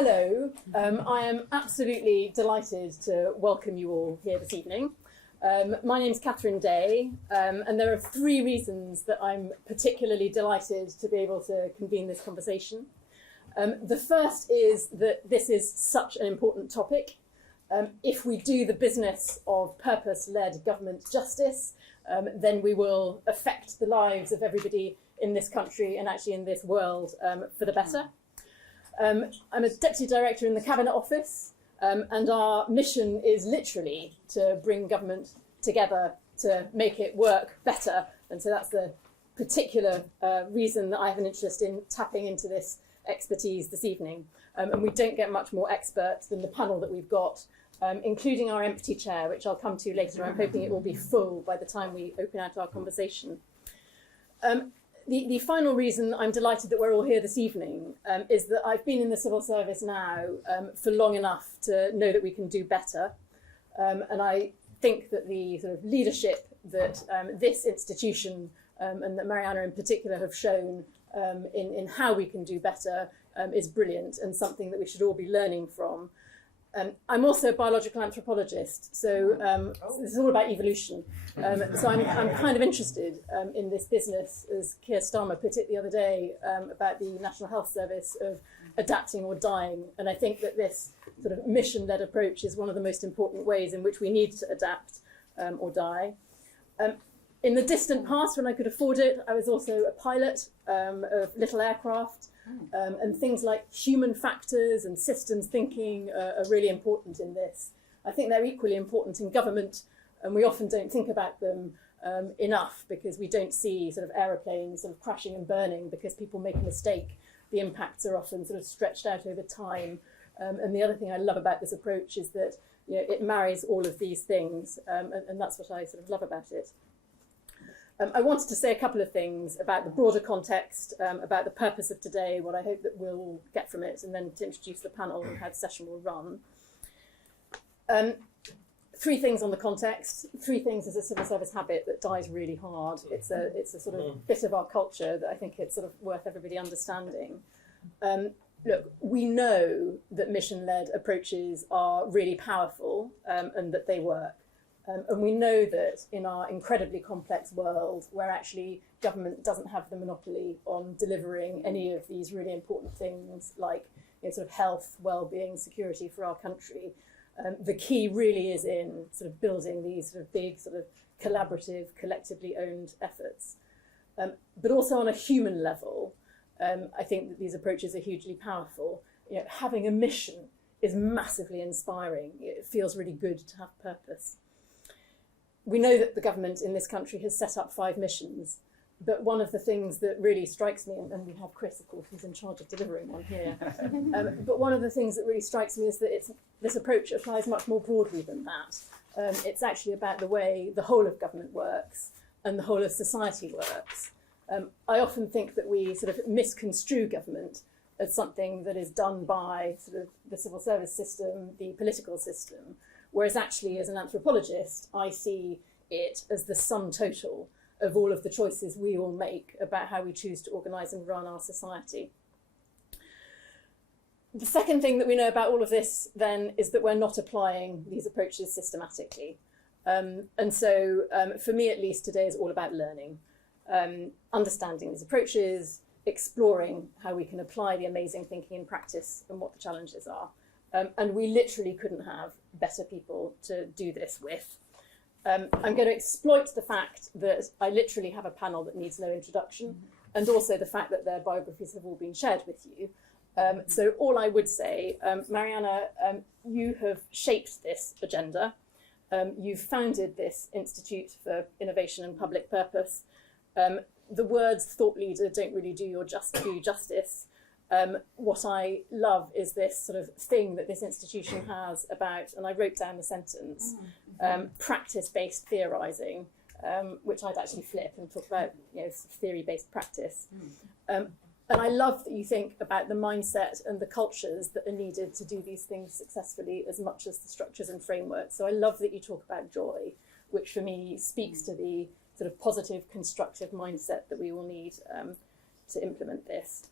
Hello, I am absolutely delighted to welcome you all here this evening. My name's Catherine Day, and there are three reasons that I'm particularly delighted to be able to convene this conversation. The first is that this is such an important topic. If we do the business of purpose-led government justice, then we will affect the lives of everybody in this country and actually in this world for the better. I'm a Deputy Director in the Cabinet Office, and our mission is literally to bring government together to make it work better. And so that's the particular reason that I have an interest in tapping into this expertise this evening. And we don't get much more expert than the panel that we've got, including our empty chair, which I'll come to later. I'm hoping it will be full by the time we open out our conversation. The final reason I'm delighted that we're all here this evening is that I've been in the civil service now for long enough to know that we can do better. And I think that the sort of leadership that this institution and that Mariana in particular have shown in how we can do better is brilliant and something that we should all be learning from. I'm also a biological anthropologist, so this is all about evolution. So I'm kind of interested in this business, as Keir Starmer put it the other day, about the National Health Service of adapting or dying. And I think that this sort of mission-led approach is one of the most important ways in which we need to adapt or die. In the distant past, when I could afford it, I was also a pilot of little aircraft. And things like human factors and systems thinking are really important in this. I think they're equally important in government, and we often don't think about them enough because we don't see sort of aeroplanes sort of crashing and burning because people make a mistake. The impacts are often sort of stretched out over time. And the other thing I love about this approach is that it marries all of these things, and that's what I sort of love about it. I wanted to say a couple of things about the broader context, about the purpose of today, what I hope that we'll all get from it, and then to introduce the panel and how the session will run. Three things on the context, three things as a civil service habit that dies really hard. It's a sort of bit of our culture that I think it's sort of worth everybody understanding. Look, we know that mission-led approaches are really powerful and that they work. And we know that in our incredibly complex world, where actually government doesn't have the monopoly on delivering any of these really important things like sort of health, well-being, security for our country, the key really is in sort of building these sort of big, sort of collaborative, collectively owned efforts. But also on a human level, I think that these approaches are hugely powerful. Having a mission is massively inspiring. It feels really good to have purpose. We know that the government in this country has set up 5 missions, but one of the things that really strikes me, and we have Chris, of course, who's in charge of delivering one here, but one of the things that really strikes me is that this approach applies much more broadly than that. It's actually about the way the whole of government works and the whole of society works. I often think that we sort of misconstrue government as something that is done by sort of the civil service system, the political system, whereas actually, as an anthropologist, I see it as the sum total of all of the choices we all make about how we choose to organise and run our society. The second thing that we know about all of this, then, is that we're not applying these approaches systematically. And so, for me at least, today is all about learning, understanding these approaches, exploring how we can apply the amazing thinking in practice and what the challenges are. And we literally couldn't have better people to do this with. I'm going to exploit the fact that I literally have a panel that needs no introduction, and also the fact that their biographies have all been shared with you. So all I would say, Mariana, you have shaped this agenda. You've founded this Institute for Innovation and Public Purpose. The words thought leader don't really do you justice. What I love is this sort of thing that this institution has about, and I wrote down the sentence, practice-based theorising, which I'd actually flip and talk about theory-based practice. And I love that you think about the mindset and the cultures that are needed to do these things successfully as much as the structures and frameworks. So I love that you talk about joy, which for me speaks to the sort of positive, constructive mindset that we all need to implement this.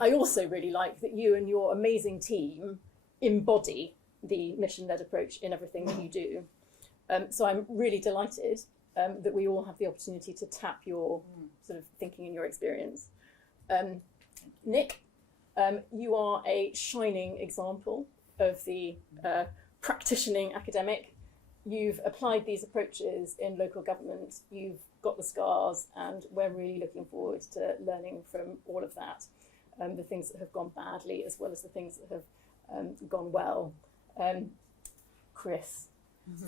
I also really like that you and your amazing team embody the mission-led approach in everything that you do. So I'm really delighted that we all have the opportunity to tap your sort of thinking and your experience. Nick, you are a shining example of the practicing academic. You've applied these approaches in local government, you've got the scars, and we're really looking forward to learning from all of that. The things that have gone badly as well as the things that have gone well. Chris,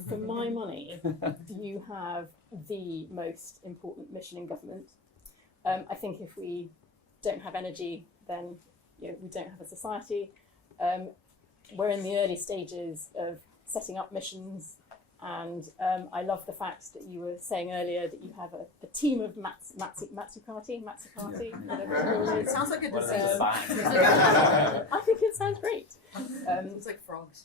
for my money, you have the most important mission in government. I think if we don't have energy, then we don't have a society. We're in the early stages of setting up missions, and I love the fact that you were saying earlier that you have a team of Matsukati, whatever It sounds like a disease. I think it sounds great. It's like frogs.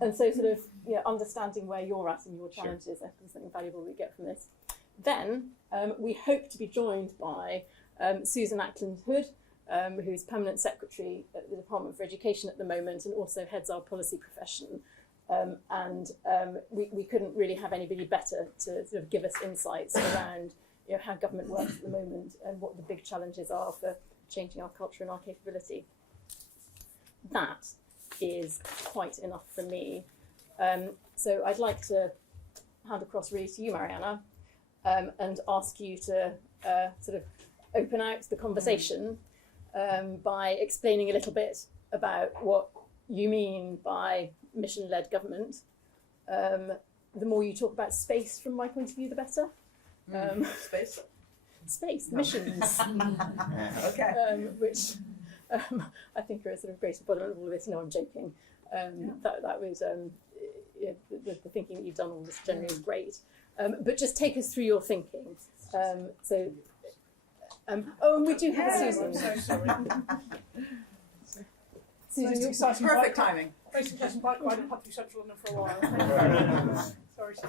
And so sort of understanding where you're at and your challenges, I think is something valuable we get from this. Then we hope to be joined by Susan Ackland-Hood, who's Permanent Secretary at the Department for Education at the moment and also heads our policy profession. We couldn't really have anybody better to sort of give us insights around how government works at the moment and what the big challenges are for changing our culture and our capability. That is quite enough for me. So I'd like to hand across really to you, Mariana, and ask you to sort of open out the conversation by explaining a little bit about what you mean by mission-led government. The more you talk about space from my point of view, the better. Space? Space, missions. Okay. Which I think are a sort of great embodiment of all of this. No, I'm joking. That was the thinking that you've done all this generally is great. But just take us through your thinking. And we do have a Susan. I'm so sorry. Susan, It's perfect timing. Basically, hasn't quite had through Central London for a while. Sorry, Sue.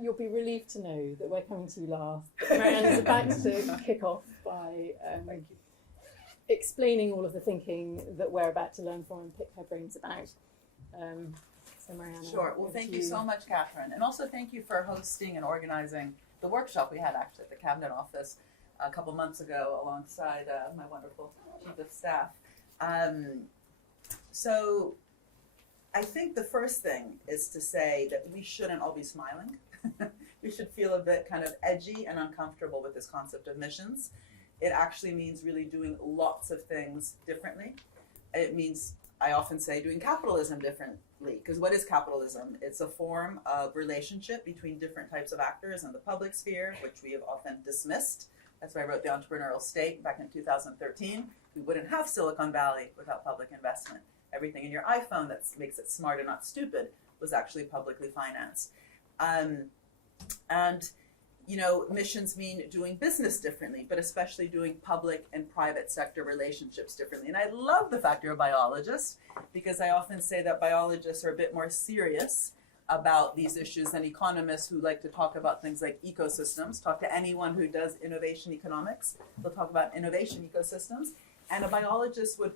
you'll be relieved to know that we're coming to you last. Marianne is about to kick off by explaining all of the thinking that we're about to learn from and pick her brains about. So Marianne. Sure. Well, thank you so much, Catherine. And also thank you for hosting and organizing the workshop we had actually at the Camden office a couple months ago alongside my wonderful chief of staff. So I think the first thing is to say that we shouldn't all be smiling. We should feel a bit kind of edgy and uncomfortable with this concept of missions. It actually means really doing lots of things differently. It means, I often say, doing capitalism differently. Because what is capitalism? It's a form of relationship between different types of actors in the public sphere, which we have often dismissed. That's why I wrote The Entrepreneurial State back in 2013. We wouldn't have Silicon Valley without public investment. Everything in your iPhone that makes it smart and not stupid was actually publicly financed. And missions mean doing business differently, but especially doing public and private sector relationships differently. And I love the fact you're a biologist, because I often say that biologists are a bit more serious about these issues than economists who like to talk about things like ecosystems. Talk to anyone who does innovation economics. They'll talk about innovation ecosystems. And a biologist would,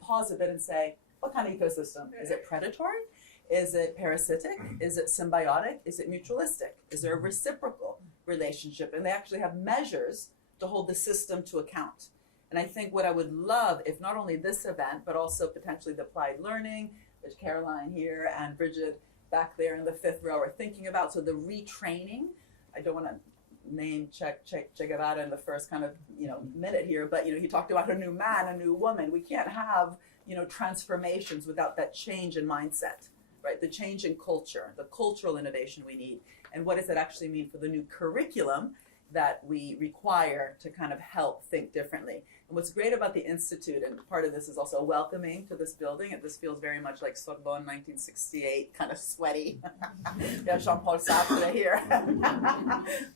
pause a bit and say, what kind of ecosystem? Is it predatory? Is it parasitic? Is it symbiotic? Is it mutualistic? Is there a reciprocal relationship? And they actually have measures to hold the system to account. And I think what I would love, if not only this event, but also potentially the applied learning, which Caroline here and Bridget back there in the fifth row are thinking about. So the retraining, I don't want to name Che Guevara in the first kind of minute here, but he talked about a new man, a new woman. We can't have transformations without that change in mindset, right? The change in culture, the cultural innovation we need, and what does that actually mean for the new curriculum that we require to kind of help think differently. And what's great about the Institute, and part of this is also welcoming to this building, and this feels very much like Sorbonne 1968, kind of sweaty. We have Jean-Paul Sartre here.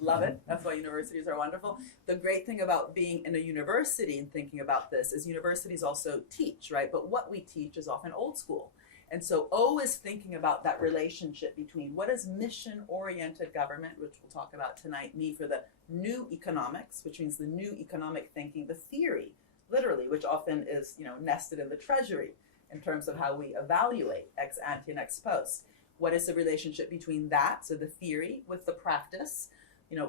Love it. That's why universities are wonderful. The great thing about being in a university and thinking about this is universities also teach, right? But what we teach is often old school. And so always thinking about that relationship between what does mission-oriented government, which we'll talk about tonight, mean for the new economics, which means the new economic thinking, the theory literally, which often is, nested in the treasury in terms of how we evaluate ex ante and ex post. What is the relationship between that, so the theory, with the practice?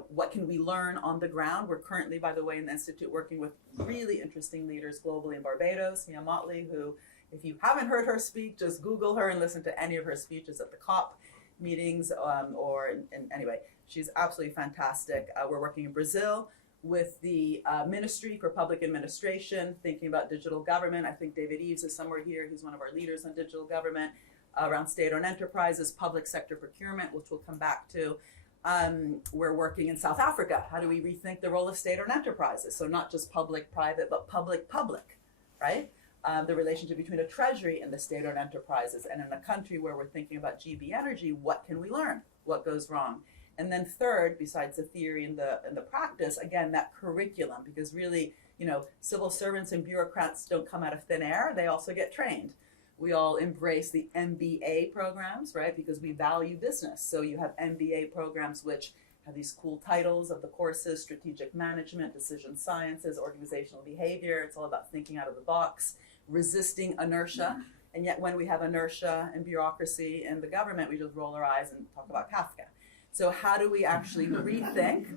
What can we learn on the ground? We're currently, by the way, in the Institute working with really interesting leaders globally in Barbados, Mia Motley, who, if you haven't heard her speak, just Google her and listen to any of her speeches at the COP meetings, anyway, she's absolutely fantastic. We're working in Brazil with the Ministry for Public Administration, thinking about digital government. I think David Eves is somewhere here. He's one of our leaders on digital government, around state-owned enterprises, public sector procurement, which we'll come back to. We're working in South Africa. How do we rethink the role of state-owned enterprises? So not just public-private, but public-public, right? The relationship between a treasury and the state-owned enterprises. And in a country where we're thinking about GB energy, what can we learn? What goes wrong? And then third, besides the theory and the practice, again, that curriculum, because really, civil servants and bureaucrats don't come out of thin air. They also get trained. We all embrace the MBA programs, right? Because we value business. So you have MBA programs which have these cool titles of the courses: strategic management, decision sciences, organizational behavior. It's all about thinking out of the box, resisting inertia. And yet when we have inertia and bureaucracy in the government, we just roll our eyes and talk about Kafka. So how do we actually rethink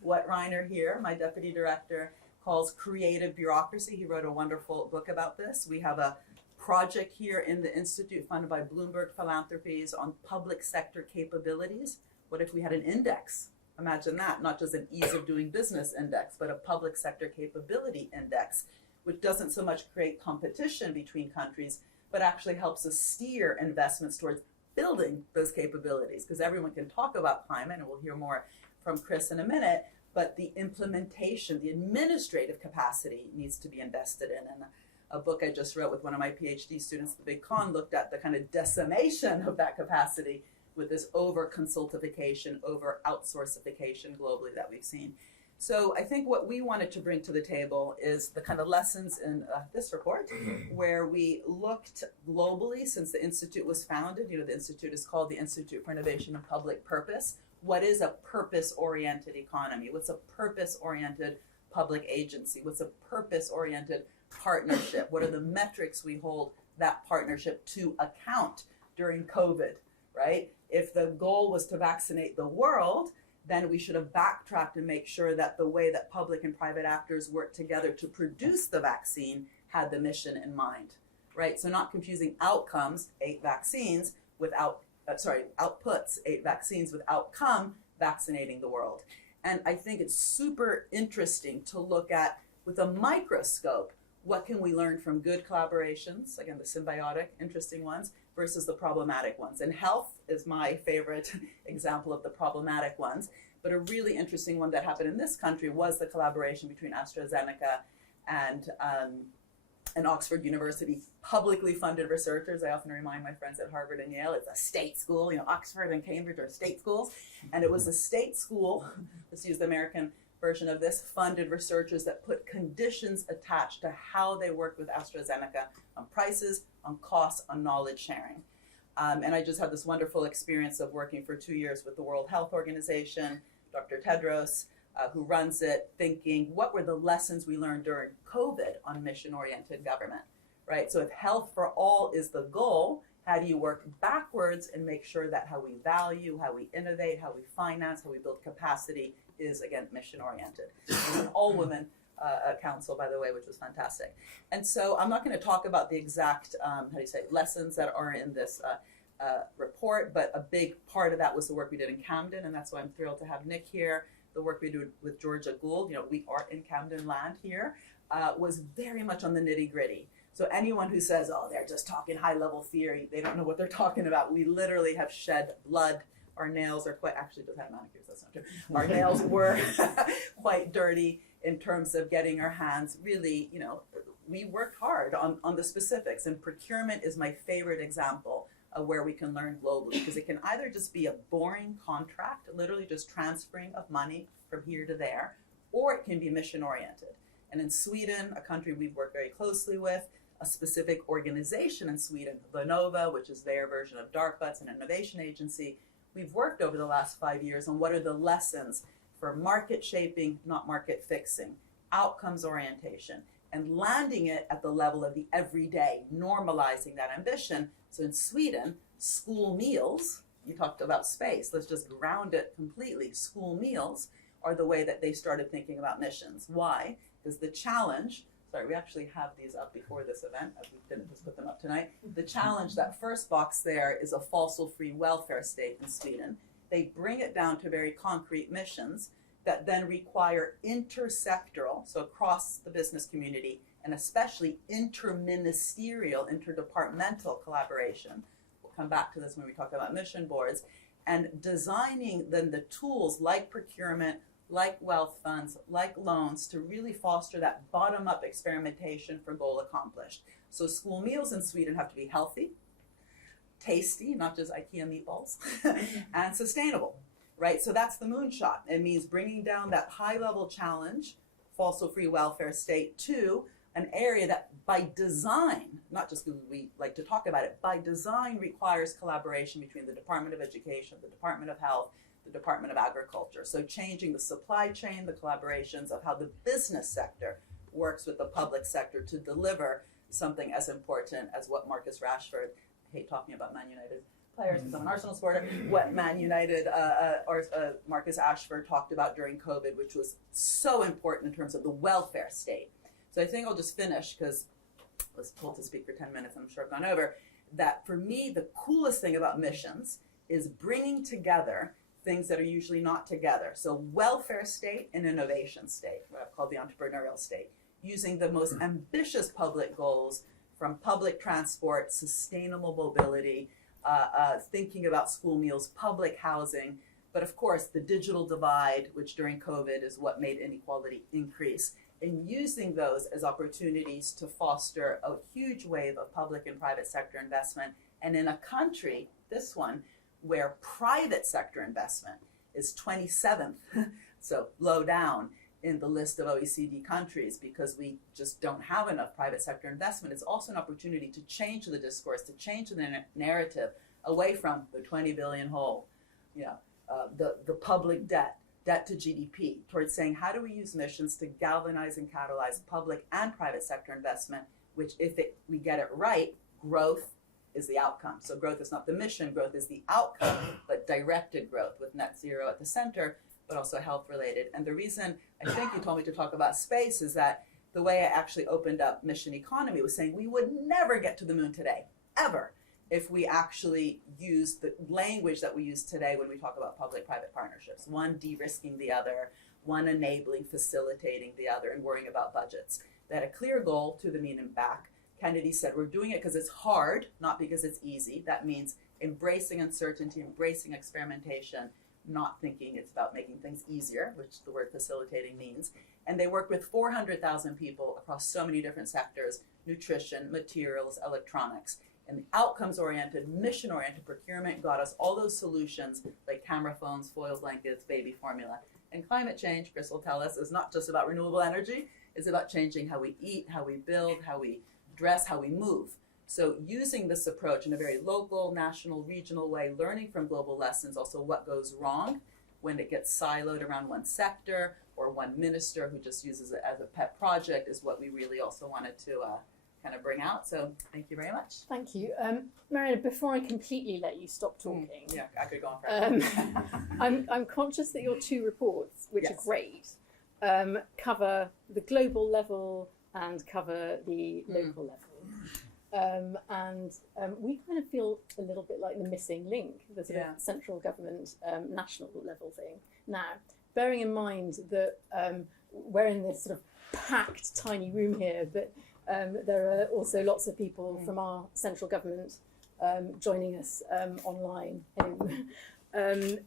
what Reiner here, my deputy director, calls creative bureaucracy? He wrote a wonderful book about this. We have a project here in the Institute funded by Bloomberg Philanthropies on public sector capabilities. What if we had an index? Imagine that, not just an ease of doing business index, but a public sector capability index, which doesn't so much create competition between countries, but actually helps us steer investments towards building those capabilities. Because everyone can talk about climate, and we'll hear more from Chris in a minute, but the implementation, the administrative capacity needs to be invested in. And a book I just wrote with one of my PhD students, The Big Con, looked at the kind of decimation of that capacity with this over-consultification, over-outsourcification globally that we've seen. So I think what we wanted to bring to the table is the kind of lessons in this report, where we looked globally since the Institute was founded. The Institute is called the Institute for Innovation and Public Purpose. What is a purpose-oriented economy? What's a purpose-oriented public agency? What's a purpose-oriented partnership? What are the metrics we hold that partnership to account during COVID, right? If the goal was to vaccinate the world, then we should have backtracked and make sure that the way that public and private actors work together to produce the vaccine had the mission in mind, right? So not confusing outcomes, 8 vaccines, outputs, 8 vaccines, with outcome, vaccinating the world. And I think it's super interesting to look at, with a microscope, what can we learn from good collaborations, again, the symbiotic, interesting ones, versus the problematic ones. And health is my favorite example of the problematic ones. But a really interesting one that happened in this country was the collaboration between AstraZeneca and Oxford University, publicly funded researchers. I often remind my friends at Harvard and Yale, it's a state school. Oxford and Cambridge are state schools. And it was a state school, let's use the American version of this, funded researchers that put conditions attached to how they worked with AstraZeneca on prices, on costs, on knowledge sharing. And I just had this wonderful experience of working for 2 years with the World Health Organization, Dr. Tedros, who runs it, thinking, what were the lessons we learned during COVID on mission-oriented government, right? So if health for all is the goal, how do you work backwards and make sure that how we value, how we innovate, how we finance, how we build capacity is, again, mission-oriented. It's an all-women council, by the way, which was fantastic. And so I'm not going to talk about the exact, lessons that are in this report, but a big part of that was the work we did in Camden, and that's why I'm thrilled to have Nick here. The work we do with Georgia Gould, we are in Camden land here, was very much on the nitty-gritty. So anyone who says, oh, they're just talking high-level theory, they don't know what they're talking about. We literally have shed blood. Our nails are quite, actually just had manicures, that's not true. Our nails were quite dirty in terms of getting our hands really, we worked hard on the specifics. And procurement is my favorite example of where we can learn globally, because it can either just be a boring contract, literally just transferring of money from here to there, or it can be mission-oriented. And in Sweden, a country we've worked very closely with, a specific organization in Sweden, Vinnova, which is their version of DARPA, it's an innovation agency. We've worked over the last 5 years on what are the lessons for market shaping, not market fixing, outcomes orientation, and landing it at the level of the everyday, normalizing that ambition. So in Sweden, school meals, you talked about space, let's just ground it completely. School meals are the way that they started thinking about missions. Why? Because the challenge, sorry, we actually have these up before this event, we didn't just put them up tonight. The challenge, that first box there, is a fossil-free welfare state in Sweden. They bring it down to very concrete missions that then require intersectoral, so across the business community, and especially interministerial, interdepartmental collaboration. We'll come back to this when we talk about mission boards, and designing then the tools like procurement, like wealth funds, like loans, to really foster that bottom-up experimentation for goal accomplished. So school meals in Sweden have to be healthy, tasty, not just IKEA meatballs, and sustainable, right? So that's the moonshot. It means bringing down that high-level challenge, fossil-free welfare state, to an area that by design, not just because we like to talk about it, by design requires collaboration between the Department of Education, the Department of Health, the Department of Agriculture. So changing the supply chain, the collaborations of how the business sector works with the public sector to deliver something as important as what Marcus Rashford, I hate talking about Man United players because I'm an Arsenal supporter, what Man United or Marcus Ashford talked about during COVID, which was so important in terms of the welfare state. So I think I'll just finish, because I was told to speak for 10 minutes, I'm sure I've gone over, that for me, the coolest thing about missions is bringing together things that are usually not together. So welfare state and innovation state, what I've called the entrepreneurial state, using the most ambitious public goals from public transport, sustainable mobility, thinking about school meals, public housing, but of course the digital divide, which during COVID is what made inequality increase, and using those as opportunities to foster a huge wave of public and private sector investment. And in a country, this one, where private sector investment is 27th, so low down in the list of OECD countries, because we just don't have enough private sector investment. It's also an opportunity to change the discourse, to change the narrative away from the 20 billion hole, the public debt to GDP, towards saying, how do we use missions to galvanize and catalyze public and private sector investment, which we get it right, growth is the outcome. So growth is not the mission, growth is the outcome, but directed growth with net zero at the center, but also health related. And the reason I think you told me to talk about space is that the way I actually opened up mission economy was saying we would never get to the moon today, ever, if we actually use the language that we use today when we talk about public-private partnerships. One de-risking the other, one enabling, facilitating the other, and worrying about budgets. They had a clear goal to the mean and back. Kennedy said, we're doing it because it's hard, not because it's easy. That means embracing uncertainty, embracing experimentation, not thinking it's about making things easier, which the word facilitating means. And they worked with 400,000 people across so many different sectors: nutrition, materials, electronics. And the outcomes-oriented, mission-oriented procurement got us all those solutions like camera phones, foil blankets, baby formula. And climate change, Chris will tell us, is not just about renewable energy. It's about changing how we eat, how we build, how we dress, how we move. So using this approach in a very local, national, regional way, learning from global lessons, also what goes wrong when it gets siloed around one sector or one minister who just uses it as a pet project, is what we really also wanted to kind of bring out. So thank you very much. Thank you. Mariana, before I completely let you stop talking, Yeah, I could go on forever. I'm conscious that your two reports, which Yes. are great, cover the global level and cover the local level. And we kind of feel a little bit like the missing link, the sort of central government, national level thing. Now, bearing in mind that we're in this sort of packed tiny room here, but there are also lots of people from our central government joining us online. I'd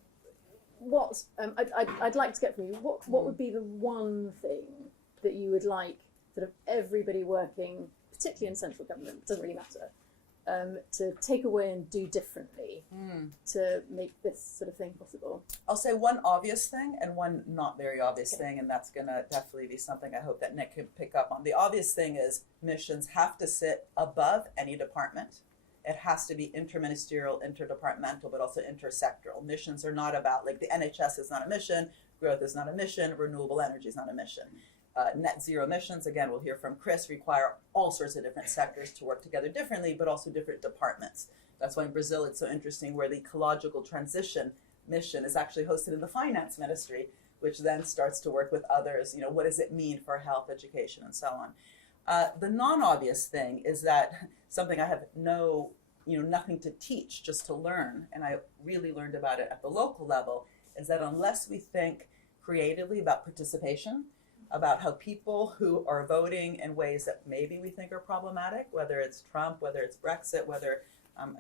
like to get from you, what would be the one thing that you would like sort of everybody working, particularly in central government, it doesn't really matter, to take away and do differently to make this sort of thing possible? I'll say one obvious thing and one not very obvious thing, and that's going to definitely be something I hope that Nick can pick up on. The obvious thing is missions have to sit above any department. It has to be interministerial, interdepartmental, but also intersectoral. Missions are not about, like, the NHS is not a mission, growth is not a mission, renewable energy is not a mission. net zero emissions, again, we'll hear from Chris, require all sorts of different sectors to work together differently, but also different departments. That's why in Brazil it's so interesting, where the ecological transition mission is actually hosted in the finance ministry, which then starts to work with others. What does it mean for health, education, and so on? The non-obvious thing is that something I have nothing to teach, just to learn, and I really learned about it at the local level, is that unless we think creatively about participation, about how people who are voting in ways that maybe we think are problematic, whether it's Trump, whether it's Brexit, whether I'm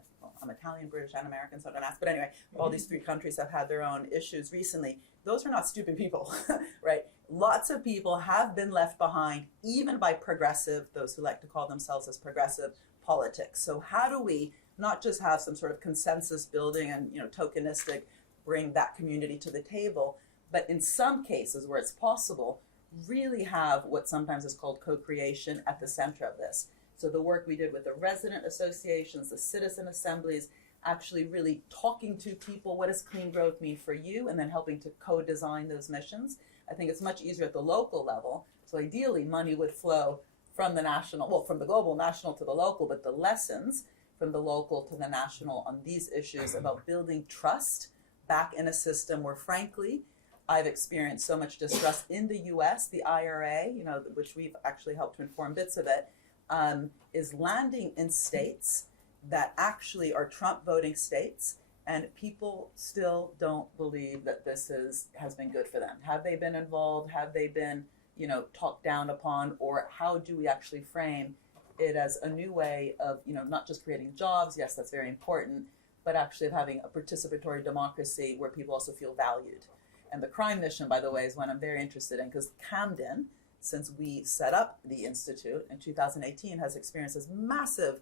Italian, British, and American, so don't ask. But anyway, all these three countries have had their own issues recently. Those are not stupid people, right? Lots of people have been left behind, even by progressive, those who like to call themselves as progressive, politics. So how do we not just have some sort of consensus building and tokenistic, bring that community to the table, but in some cases where it's possible, really have what sometimes is called co-creation at the center of this. So the work we did with the resident associations, the citizen assemblies, actually really talking to people, what does clean growth mean for you, and then helping to co-design those missions. I think it's much easier at the local level. So ideally money would flow from from the global national to the local, but the lessons from the local to the national on these issues about building trust back in a system where, frankly, I've experienced so much distrust in the US, the IRA, which we've actually helped to inform bits of it, is landing in states that actually are Trump voting states, and people still don't believe that this has been good for them. Have they been involved? Have they been, talked down upon? Or how do we actually frame it as a new way of, not just creating jobs, yes, that's very important, but actually of having a participatory democracy where people also feel valued. And the crime mission, by the way, is one I'm very interested in, because Camden, since we set up the Institute in 2018, has experienced this massive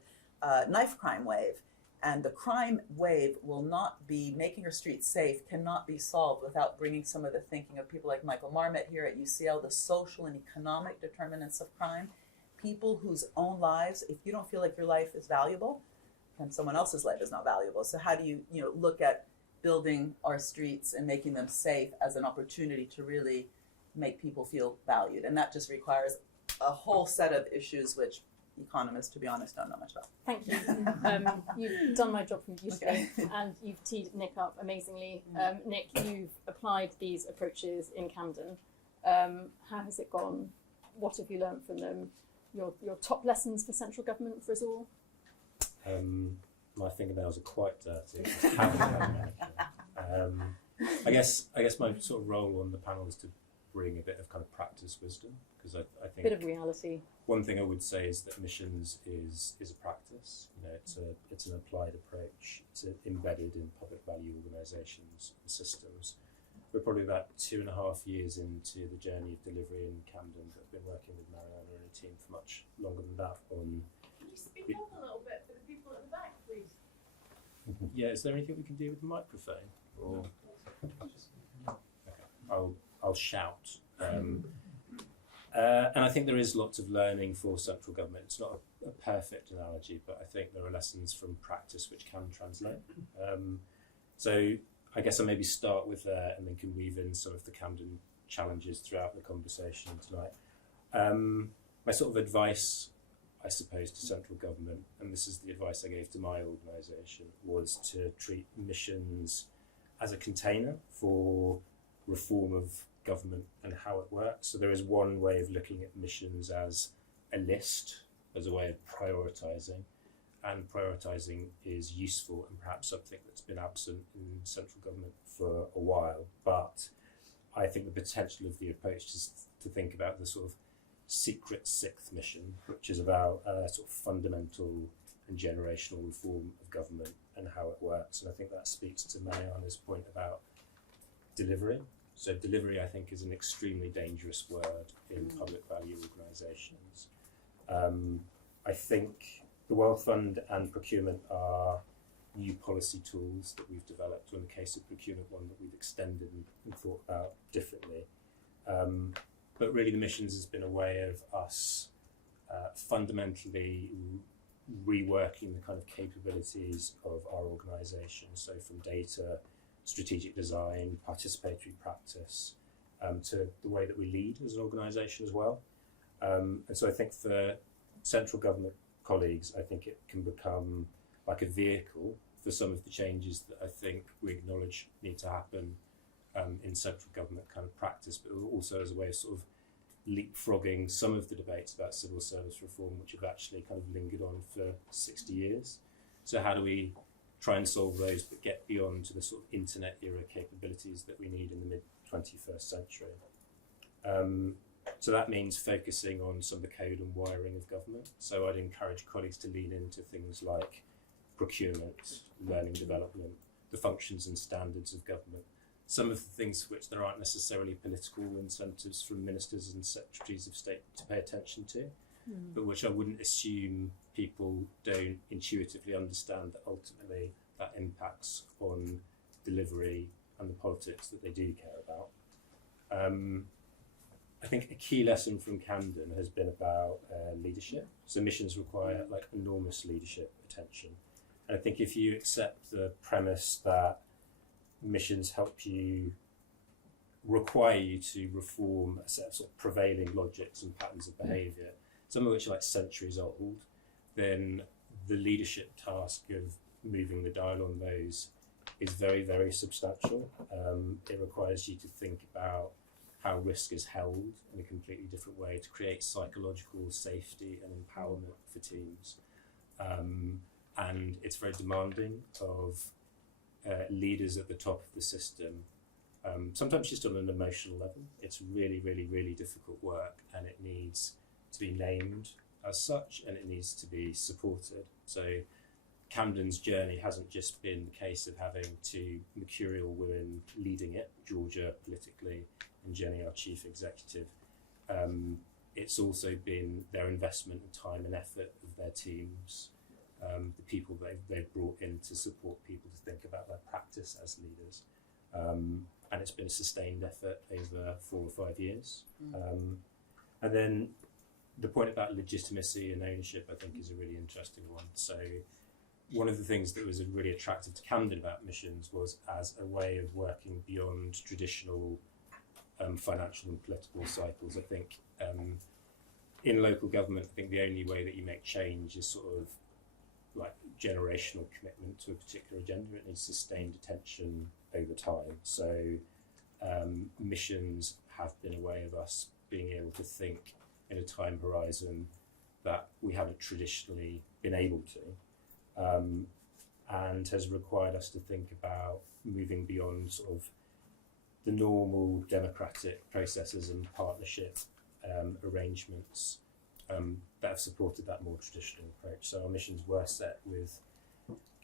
knife crime wave. And the crime wave will not be, making our streets safe cannot be solved without bringing some of the thinking of people like Michael Marmot here at UCL, the social and economic determinants of crime. People whose own lives, if you don't feel like your life is valuable, then someone else's life is not valuable. So how do you, look at building our streets and making them safe as an opportunity to really make people feel valued? And that just requires a whole set of issues which economists, to be honest, don't know much about. Thank you. You've done my job from beautifully, and you've teed Nick up amazingly. Nick, you've applied these approaches in Camden. How has it gone? What have you learned from them? Your top lessons for central government for us all? My fingernails are quite dirty. I guess my sort of role on the panel is to bring a bit of kind of practice wisdom, because I think Bit of reality. one thing I would say is that missions is a practice. It's an applied approach. It's embedded in public value organisations and systems. We're probably about 2.5 years into the journey of delivery in Camden, but I've been working with Mariana and a team for much longer than that on. Can you speak up a little bit for the people at the back, please? Yeah, is there anything we can do with the microphone? Or okay, I'll shout. And I think there is lots of learning for central government. It's not a perfect analogy, but I think there are lessons from practice which can translate. So I guess I'll maybe start with there and then can weave in some of the Camden challenges throughout the conversation tonight. My sort of advice, I suppose, to central government, and this is the advice I gave to my organisation, was to treat missions as a container for reform of government and how it works. So there is one way of looking at missions as a list, as a way of prioritising, and prioritising is useful and perhaps something that's been absent in central government for a while. But I think the potential of the approach is to think about the sort of secret sixth mission, which is about sort of fundamental and generational reform of government and how it works. And I think that speaks to Mariana's point about delivery. So delivery, I think, is an extremely dangerous word in public value organisations. I think the World Fund and procurement are new policy tools that we've developed, or in the case of procurement, one that we've extended and thought about differently. But really the missions has been a way of us fundamentally reworking the kind of capabilities of our organisation. So from data, strategic design, participatory practice, to the way that we lead as an organisation as well. And so I think for central government colleagues, I think it can become like a vehicle for some of the changes that I think we acknowledge need to happen in central government kind of practice, but also as a way of sort of leapfrogging some of the debates about civil service reform, which have actually kind of lingered on for 60 years. So how do we try and solve those, but get beyond to the sort of internet era capabilities that we need in the mid-21st century? So that means focusing on some of the code and wiring of government. So I'd encourage colleagues to lean into things like procurement, learning development, the functions and standards of government. Some of the things for which there aren't necessarily political incentives from ministers and secretaries of state to pay attention to, but which I wouldn't assume people don't intuitively understand that ultimately that impacts on delivery and the politics that they do care about. I think a key lesson from Camden has been about leadership. So missions require like enormous leadership attention. And I think if you accept the premise that missions require you to reform a set of sort of prevailing logics and patterns of behaviour, some of which are like centuries old, then the leadership task of moving the dial on those is very, very substantial. It requires you to think about how risk is held in a completely different way to create psychological safety and empowerment for teams. And it's very demanding of leaders at the top of the system, sometimes just on an emotional level. It's really, really, really difficult work, and it needs to be named as such, and it needs to be supported. So Camden's journey hasn't just been the case of having two mercurial women leading it, Georgia politically and Jenny, our chief executive. It's also been their investment in time and effort of their teams, the people they've brought in to support people to think about their practice as leaders. And it's been a sustained effort over 4 or 5 years. And then the point about legitimacy and ownership, I think, is a really interesting one. So one of the things that was really attractive to Camden about missions was as a way of working beyond traditional financial and political cycles. I think in local government, I think the only way that you make change is sort of like generational commitment to a particular agenda. It needs sustained attention over time. So missions have been a way of us being able to think in a time horizon that we haven't traditionally been able to, and has required us to think about moving beyond sort of the normal democratic processes and partnership arrangements that have supported that more traditional approach. So our missions were set with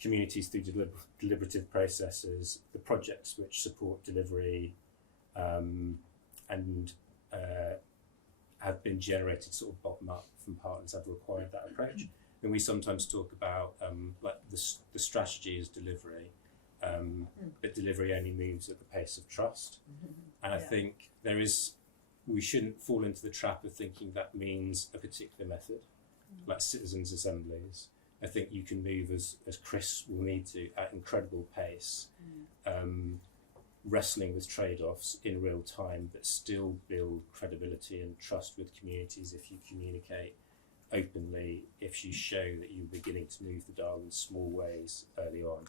communities through deliberative processes, the projects which support delivery and have been generated sort of bottom up from partners have required that approach. And we sometimes talk about like the strategy is delivery, but delivery only moves at the pace of trust. And I think we shouldn't fall into the trap of thinking that means a particular method, like citizens' assemblies. I think you can move, as Chris will need to, at incredible pace, wrestling with trade-offs in real time, but still build credibility and trust with communities if you communicate openly, if you show that you're beginning to move the dial in small ways early on.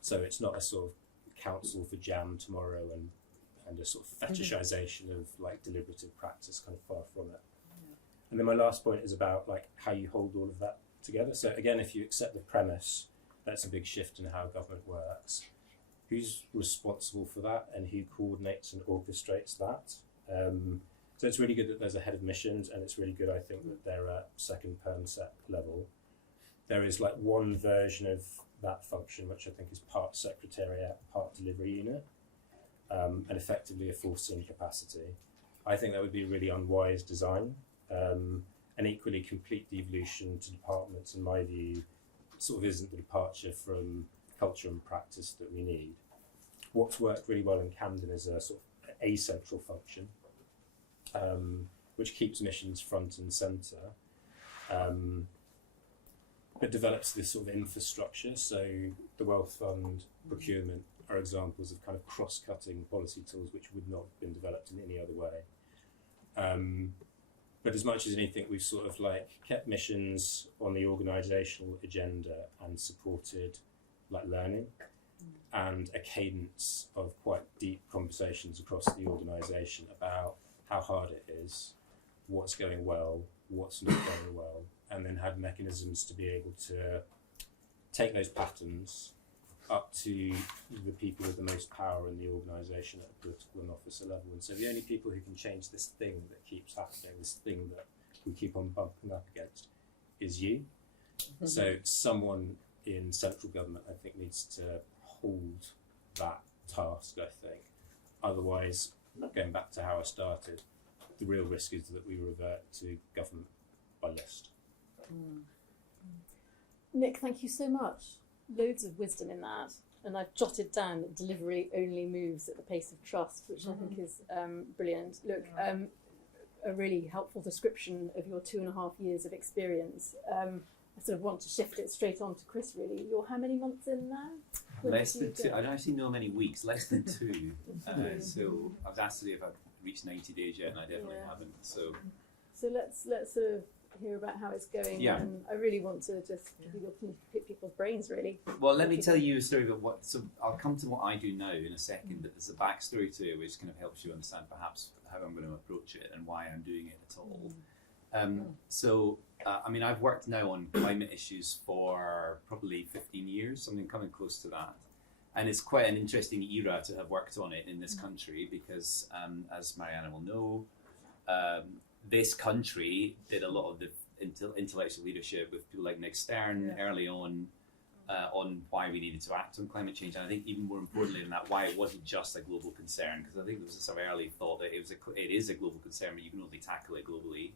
So it's not a sort of council for jam tomorrow and a sort of fetishization of like deliberative practice, kind of far from it. And then my last point is about like how you hold all of that together. So again, if you accept the premise, that's a big shift in how government works. Who's responsible for that and who coordinates and orchestrates that? So it's really good that there's a head of missions, and it's really good, I think, that they're at second perm-sec level. There is like one version of that function, which I think is part secretariat, part delivery unit, and effectively a forcing capacity. I think that would be a really unwise design. An equally complete devolution to departments, in my view, sort of isn't the departure from culture and practice that we need. What's worked really well in Camden is a sort of a central function, which keeps missions front and centre, but develops this sort of infrastructure. So the Wealth Fund, procurement are examples of kind of cross-cutting policy tools which would not have been developed in any other way. But as much as anything, we've sort of like kept missions on the organisational agenda and supported like learning and a cadence of quite deep conversations across the organisation about how hard it is, what's going well, what's not going well, and then had mechanisms to be able to take those patterns up to the people with the most power in the organisation at a political and officer level. And so the only people who can change this thing that keeps happening, this thing that we keep on bumping up against, is you. Mm-hmm. So someone in central government, I think, needs to hold that task, I think. Otherwise, going back to how I started, the real risk is that we revert to government by list. Nick, thank you so much. Loads of wisdom in that. And I've jotted down that delivery only moves at the pace of trust, which I think is brilliant. Look, a really helpful description of your 2.5 years of experience. I sort of want to shift it straight on to Chris, really. You're how many months in now? Less than 2. I don't actually know many weeks, less than 2. So I was asked today if I've reached 90 days yet, and I definitely haven't. So let's sort of hear about how it's going. Yeah. And I really want to just give you the opportunity to pick people's brains, really. Well, let me tell you a story about what. So I'll come to what I do now in a second, but there's a backstory to it which kind of helps you understand perhaps how I'm going to approach it and why I'm doing it at all. I mean, I've worked now on climate issues for probably 15 years, something coming close to that. And it's quite an interesting era to have worked on it in this country because, as Mariana will know, this country did a lot of the intellectual leadership with people like Nick Stern early on why we needed to act on climate change. And I think even more importantly than that, why it wasn't just a global concern, because I think there was a sort of early thought that it is a global concern, but you can only tackle it globally.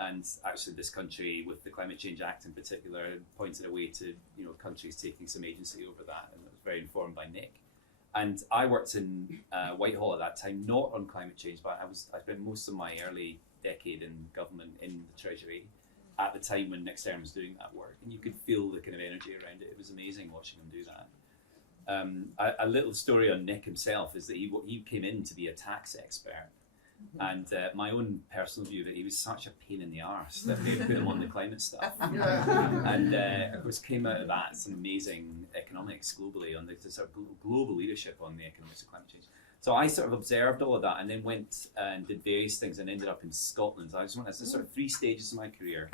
And actually this country, with the Climate Change Act in particular, pointed a way to countries taking some agency over that, and it was very informed by Nick. And I worked in Whitehall at that time, not on climate change, but I spent most of my early decade in government in the Treasury at the time when Nick Stern was doing that work, and you could feel the kind of energy around it. It was amazing watching him do that. A little story on Nick himself is that he came in to be a tax expert. And my own personal view that he was such a pain in the arse that they put him on the climate stuff. And of course came out of that some amazing economics globally on the sort of global leadership on the economics of climate change. So I sort of observed all of that and then went and did various things and ended up in Scotland. So I just went as sort of 3 stages of my career.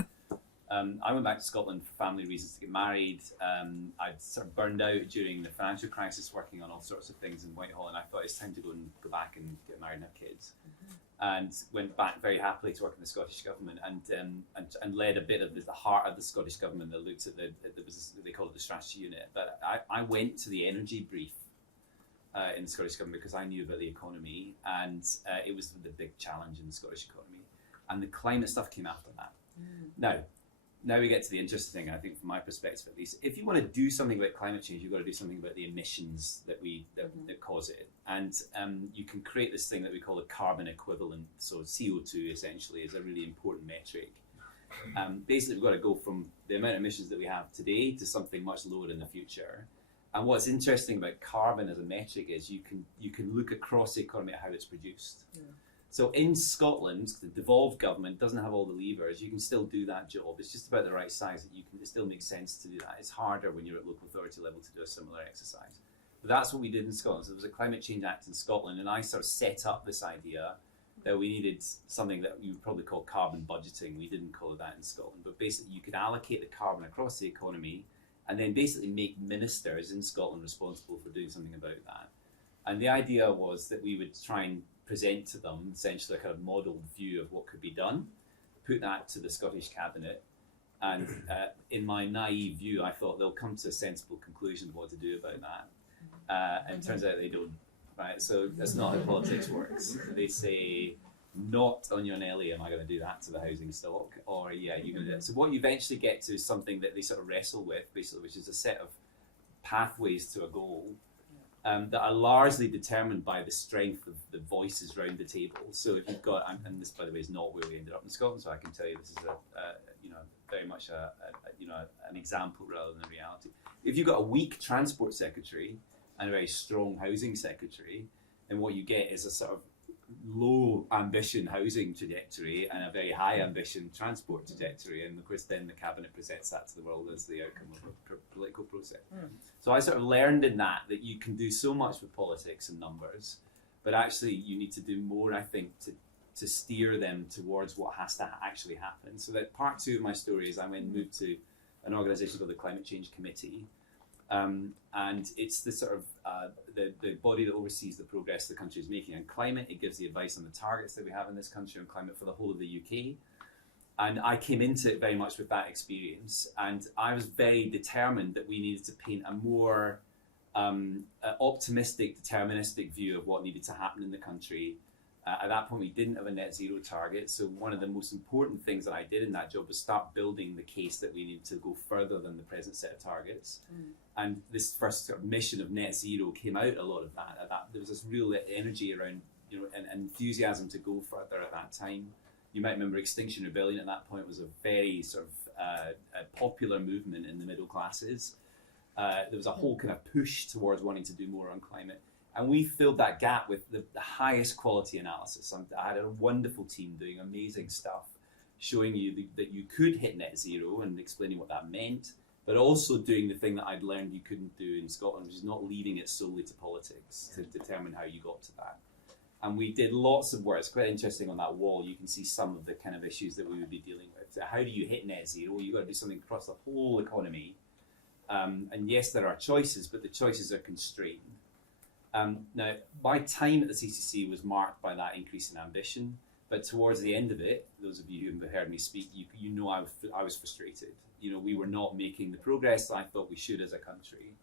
I went back to Scotland for family reasons to get married. I'd sort of burned out during the financial crisis working on all sorts of things in Whitehall, and I thought it's time to go back and get married and have kids. And went back very happily to work in the Scottish Government and led a bit of the heart of the Scottish Government that looked at they call it the strategy unit. But I went to the energy brief in the Scottish Government because I knew about the economy, and it was the big challenge in the Scottish economy. And the climate stuff came after that. Now we get to the interesting thing, I think, from my perspective at least. If you want to do something about climate change, you've got to do something about the emissions that cause it. And you can create this thing that we call a carbon equivalent. So CO2 essentially is a really important metric. Basically, we've got to go from the amount of emissions that we have today to something much lower in the future. And what's interesting about carbon as a metric is you can look across the economy at how it's produced. So in Scotland, the devolved government doesn't have all the levers. You can still do that job. It's just about the right size that it still makes sense to do that. It's harder when you're at local authority level to do a similar exercise. But that's what we did in Scotland. So there was a Climate Change Act in Scotland, and I sort of set up this idea that we needed something that you would probably call carbon budgeting. We didn't call it that in Scotland, but basically you could allocate the carbon across the economy and then basically make ministers in Scotland responsible for doing something about that. And the idea was that we would try and present to them essentially a kind of modelled view of what could be done, put that to the Scottish Cabinet, and in my naive view, I thought they'll come to a sensible conclusion of what to do about that. And it turns out they don't, right? So that's not how politics works. They say, not on your Nelly am I going to do that to the housing stock, or yeah, you're going to do it. So what you eventually get to is something that they sort of wrestle with, basically, which is a set of pathways to a goal that are largely determined by the strength of the voices around the table. So if you've got, and this by the way is not where we ended up in Scotland, so I can tell you this is very much an example rather than a reality. If you've got a weak transport secretary, and a very strong housing secretary, and what you get is a sort of low ambition housing trajectory and a very high ambition transport trajectory, and of course then the cabinet presents that to the world as the outcome of a political process. So I sort of learned in that you can do so much with politics and numbers, but actually you need to do more, I think, to steer them towards what has to actually happen. So that part 2 of my story is I moved to an organisation called the Climate Change Committee, and it's the sort of the body that oversees the progress the country is making on climate. It gives the advice on the targets that we have in this country on climate for the whole of the UK. And I came into it very much with that experience, and I was very determined that we needed to paint a more optimistic, deterministic view of what needed to happen in the country. At that point, we didn't have a net zero target, so one of the most important things that I did in that job was start building the case that we needed to go further than the present set of targets. And this first sort of mission of net zero came out a lot of that. There was this real energy around, and enthusiasm to go further at that time. You might remember Extinction Rebellion at that point was a very sort of a popular movement in the middle classes. There was a whole kind of push towards wanting to do more on climate. And we filled that gap with the highest quality analysis. I had a wonderful team doing amazing stuff, showing you that you could hit net zero and explaining what that meant, but also doing the thing that I'd learned you couldn't do in Scotland, which is not leaving it solely to politics to determine how you got to that. And we did lots of work. It's quite interesting on that wall. You can see some of the kind of issues that we would be dealing with. So how do you hit net zero? Well, you've got to do something across the whole economy. And yes, there are choices, but the choices are constrained. Now, my time at the CCC was marked by that increase in ambition, but towards the end of it, those of you who have heard me speak, you know I was frustrated. We were not making the progress I thought we should as a country.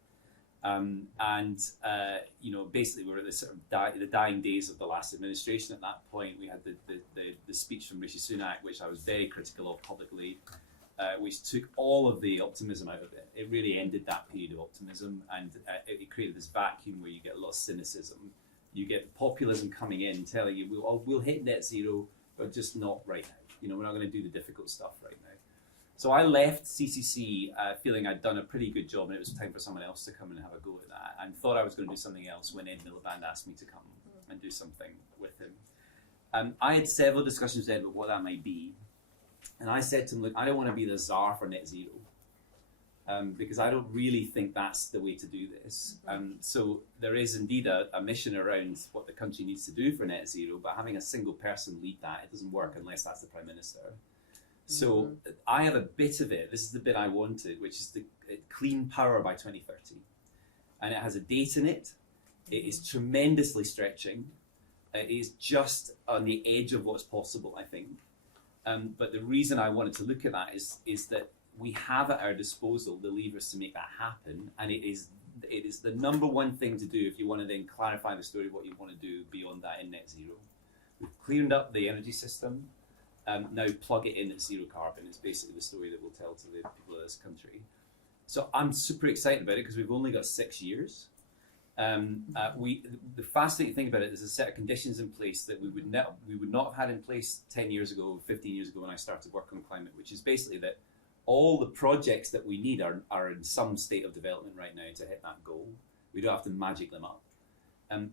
Basically we were at the dying days of the last administration at that point. We had the speech from Rishi Sunak, which I was very critical of publicly, which took all of the optimism out of it. It really ended that period of optimism, and it created this vacuum where you get a lot of cynicism. You get populism coming in telling you, we'll hit net zero, but just not right now. We're not going to do the difficult stuff right now. So I left CCC feeling I'd done a pretty good job, and it was time for someone else to come and have a go at that, and thought I was going to do something else when Ed Miliband asked me to come and do something with him. I had several discussions with Ed about what that might be. And I said to him, look, I don't want to be the czar for net zero, because I don't really think that's the way to do this. So there is indeed a mission around what the country needs to do for net zero, but having a single person lead that, it doesn't work unless that's the Prime Minister. So I have a bit of it. This is the bit I wanted, which is the clean power by 2030. And it has a date in it. It is tremendously stretching. It is just on the edge of what's possible, I think. But the reason I wanted to look at that is that we have at our disposal the levers to make that happen, and it is the number one thing to do if you want to then clarify the story of what you want to do beyond that in net zero. We've cleaned up the energy system, now plug it in at zero carbon. It's basically the story that we'll tell to the people of this country. So I'm super excited about it because we've only got 6 years. The fascinating thing about it is a set of conditions in place that we would not have had in place 10 years ago, 15 years ago when I started work on climate, which is basically that all the projects that we need are in some state of development right now to hit that goal. We don't have to magic them up.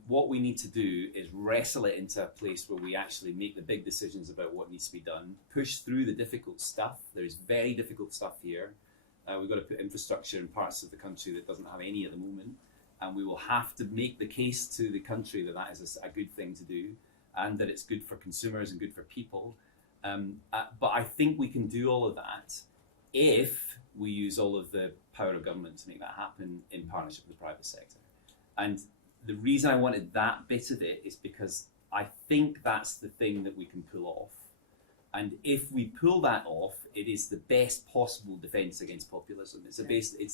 What we need to do is wrestle it into a place where we actually make the big decisions about what needs to be done, push through the difficult stuff. There's very difficult stuff here. We've got to put infrastructure in parts of the country that doesn't have any at the moment. And we will have to make the case to the country that that is a good thing to do, and that it's good for consumers and good for people. But I think we can do all of that if we use all of the power of government to make that happen in partnership with the private sector. And the reason I wanted that bit of it is because I think that's the thing that we can pull off. And if we pull that off, it is the best possible defence against populism. It's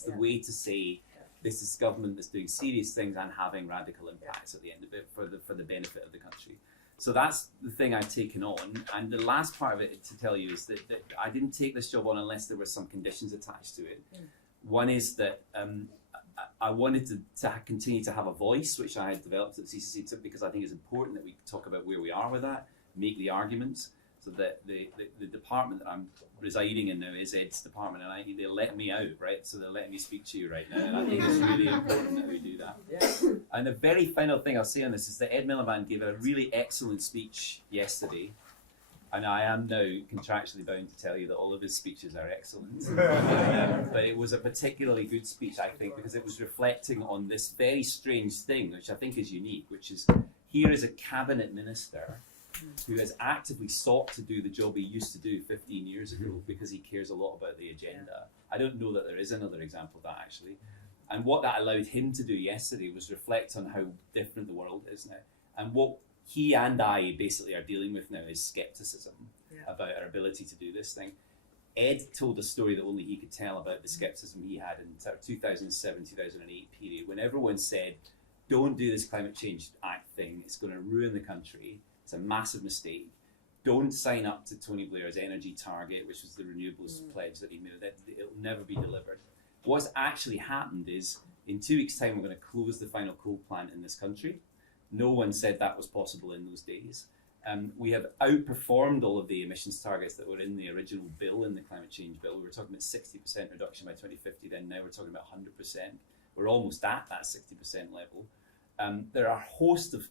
the way to say, this is government that's doing serious things and having radical impacts at the end of it for the benefit of the country. So that's the thing I've taken on. And the last part of it to tell you is that I didn't take this job on unless there were some conditions attached to it. One is that I wanted to continue to have a voice, which I had developed at the CCC because I think it's important that we talk about where we are with that, make the arguments. So the department that I'm residing in now is Ed's department, and they let me out, right? So they're letting me speak to you right now, and I think it's really important that we do that. Yeah. And the very final thing I'll say on this is that Ed Miliband gave a really excellent speech yesterday, and I am now contractually bound to tell you that all of his speeches are excellent. But it was a particularly good speech, I think, because it was reflecting on this very strange thing, which I think is unique, which is here is a cabinet minister who has actively sought to do the job he used to do 15 years ago because he cares a lot about the agenda. I don't know that there is another example of that, actually. And what that allowed him to do yesterday was reflect on how different the world is now. And what he and I basically are dealing with now is skepticism about our ability to do this thing. Ed told a story that only he could tell about the skepticism he had in the 2007-2008 period, when everyone said, don't do this climate change act thing, it's going to ruin the country. It's a massive mistake. Don't sign up to Tony Blair's energy target, which was the renewables pledge that he made. That it'll never be delivered. What's actually happened is, in 2 weeks' time, we're going to close the final coal plant in this country. No one said that was possible in those days. We have outperformed all of the emissions targets that were in the original bill, in the climate change bill. We were talking about 60% reduction by 2050, then now we're talking about 100%. We're almost at that 60% level. There are a host of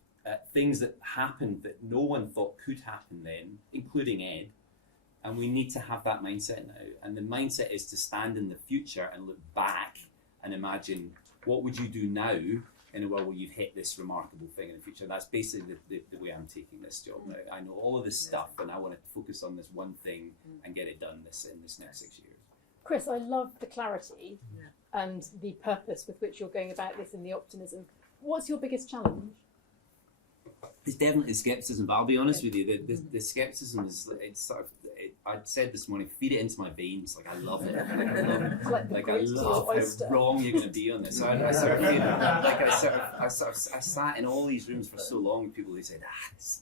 things that happened that no one thought could happen then, including Ed, and we need to have that mindset now. And the mindset is to stand in the future and look back and imagine, what would you do now in a world where you've hit this remarkable thing in the future? That's basically the way I'm taking this job now. I know all of this stuff, and I want to focus on this one thing and get it done in this next 6 years. Chris, I love the clarity and the purpose with which you're going about this and the optimism. What's your biggest challenge? There's definitely skepticism, but I'll be honest with you, the skepticism is, I said this morning, feed it into my veins. Like, I love it. I love how wrong you're going to be on this. So I sort of feel I sat in all these rooms for so long with people who said,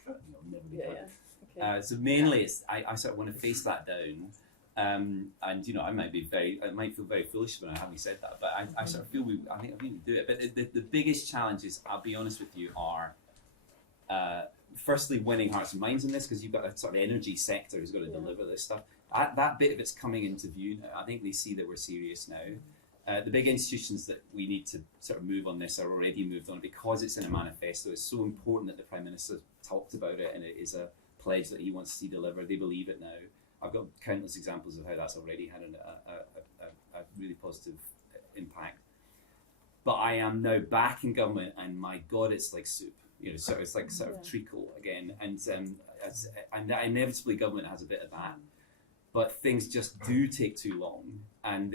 it'll never be done. Okay. So mainly, I sort of want to face that down. And I might feel very foolish when I haven't said that, but I sort of feel I think I need to do it. But the biggest challenges, I'll be honest with you, are firstly winning hearts and minds in this, because you've got a sort of energy sector who's got to deliver this stuff. That bit of it's coming into view now. I think they see that we're serious now. The big institutions that we need to sort of move on this are already moved on, because it's in a manifesto. It's so important that the Prime Minister talked about it, and it is a pledge that he wants to see delivered. They believe it now. I've got countless examples of how that's already had a really positive impact. But I am now back in government, and my God, it's like soup. So it's like sort of treacle again, and inevitably government has a bit of that. But things just do take too long, and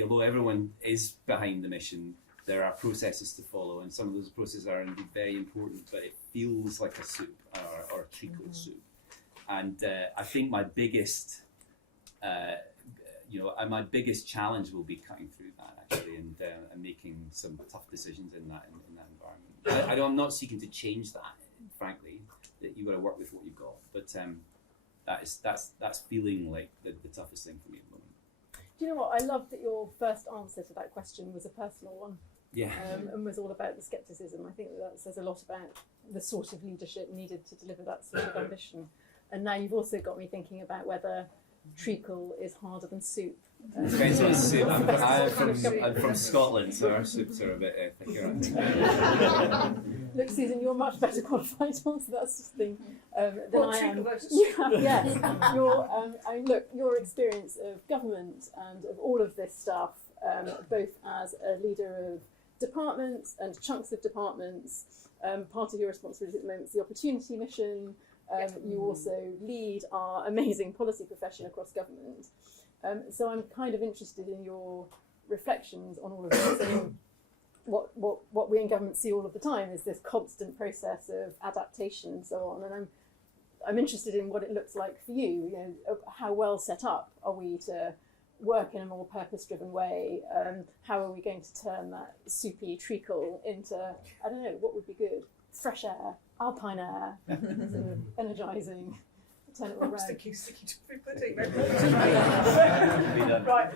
although everyone is behind the mission, there are processes to follow, and some of those processes are indeed very important. But it feels like a soup or a treacle soup. And I think my biggest, my biggest challenge will be cutting through that, actually, and making some tough decisions in that environment. I'm not seeking to change that, frankly. That you've got to work with what you've got, but that's feeling like the toughest thing for me at the moment. Do you know what? I love that your first answer to that question was a personal one. Yeah. And was all about the scepticism. I think that says a lot about the sort of leadership needed to deliver that sort of ambition. And now you've also got me thinking about whether treacle is harder than soup. Depends on soup. I'm from Scotland, so our soups are a bit thicker, I think. Look, Susan, you're much better qualified to answer that sort of thing than I am. Yes. Your experience of government and of all of this stuff, both as a leader of departments and chunks of departments, part of your responsibility at the moment is the Opportunity Mission. You also lead our amazing policy profession across government. So I'm kind of interested in your reflections on all of this. And what we in government see all of the time is this constant process of adaptation and so on. And I'm interested in what it looks like for you. How well set up are we to work in a more purpose-driven way? How are we going to turn that soupy treacle into, I don't know, what would be good? Fresh air, alpine air, sort of energising, turn it all around. Sticky toffee pudding. Right.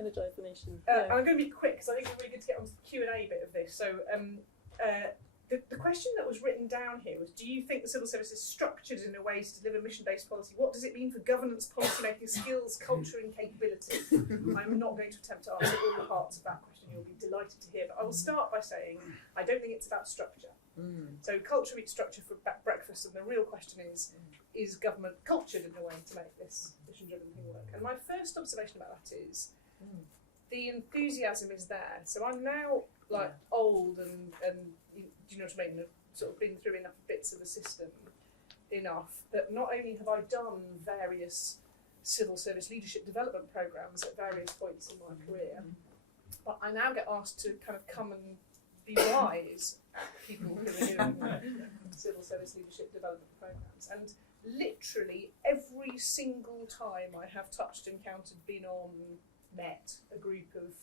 Energise the nation. I'm going to be quick because I think it's really good to get on to the Q&A bit of this. So the question that was written down here was, do you think the civil service is structured in a way to deliver mission-based policy? What does it mean for governance, policy-making skills, culture and capability? I'm not going to attempt to answer all the parts of that question. You'll be delighted to hear. But I will start by saying I don't think it's about structure. So culture eats structure for breakfast, and the real question is government cultured in a way to make this mission-driven thing work? And my first observation about that is the enthusiasm is there. So I'm now like old and do you know what I mean? I've sort of been through enough bits of the system enough that not only have I done various civil service leadership development programs at various points in my career, but I now get asked to kind of come and be wise at people who are doing civil service leadership development programs. And literally every single time I have touched, encountered, been on, met a group of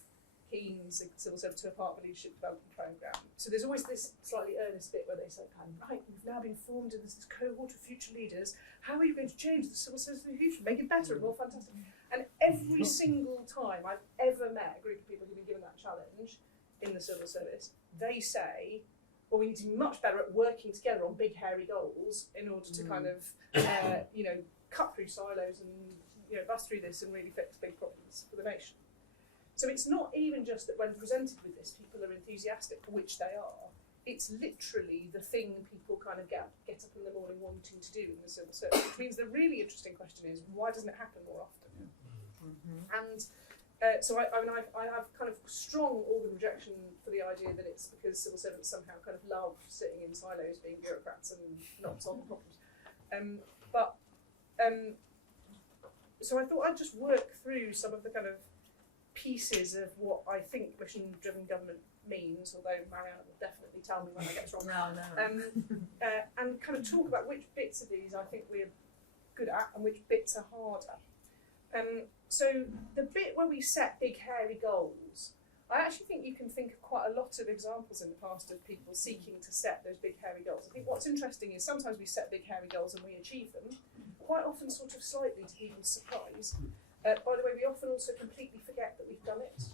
keen civil service to a part of a leadership development programme. So there's always this slightly earnest bit where they say, right, we've now been formed in this cohort of future leaders. How are you going to change the civil service in the future, make it better and more fantastic? And every single time I've ever met a group of people who've been given that challenge in the civil service, they say, well, we need to be much better at working together on big, hairy goals in order to kind of, cut through silos and, bust through this and really fix big problems for the nation. So it's not even just that when presented with this, people are enthusiastic, which they are. It's literally the thing people kind of get up in the morning wanting to do in the civil service, which means the really interesting question is, why doesn't it happen more often? And so I have kind of strong organ rejection for the idea that it's because civil servants somehow kind of love sitting in silos, being bureaucrats and not solving problems. So I thought I'd just work through some of the kind of pieces of what I think mission-driven government means, although Marianne will definitely tell me when I get it wrong. And kind of talk about which bits of these I think we're good at and which bits are harder. So the bit where we set big hairy goals, I actually think you can think of quite a lot of examples in the past of people seeking to set those big hairy goals. I think what's interesting is sometimes we set big hairy goals and we achieve them, quite often sort of slightly to people's surprise. By the way, we often also completely forget that we've done it.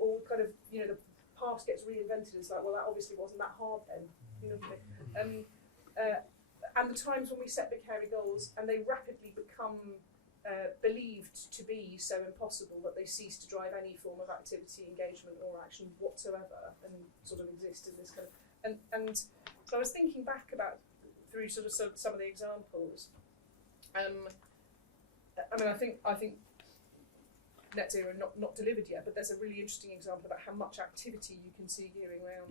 Or kind of, the past gets reinvented as like, well, that obviously wasn't that hard then. And the times when we set big hairy goals and they rapidly become believed to be so impossible that they cease to drive any form of activity, engagement or action whatsoever and sort of exist in this kind of... And so I was thinking back through sort of some of the examples. I think net zero not delivered yet, but there's a really interesting example about how much activity you can see gearing around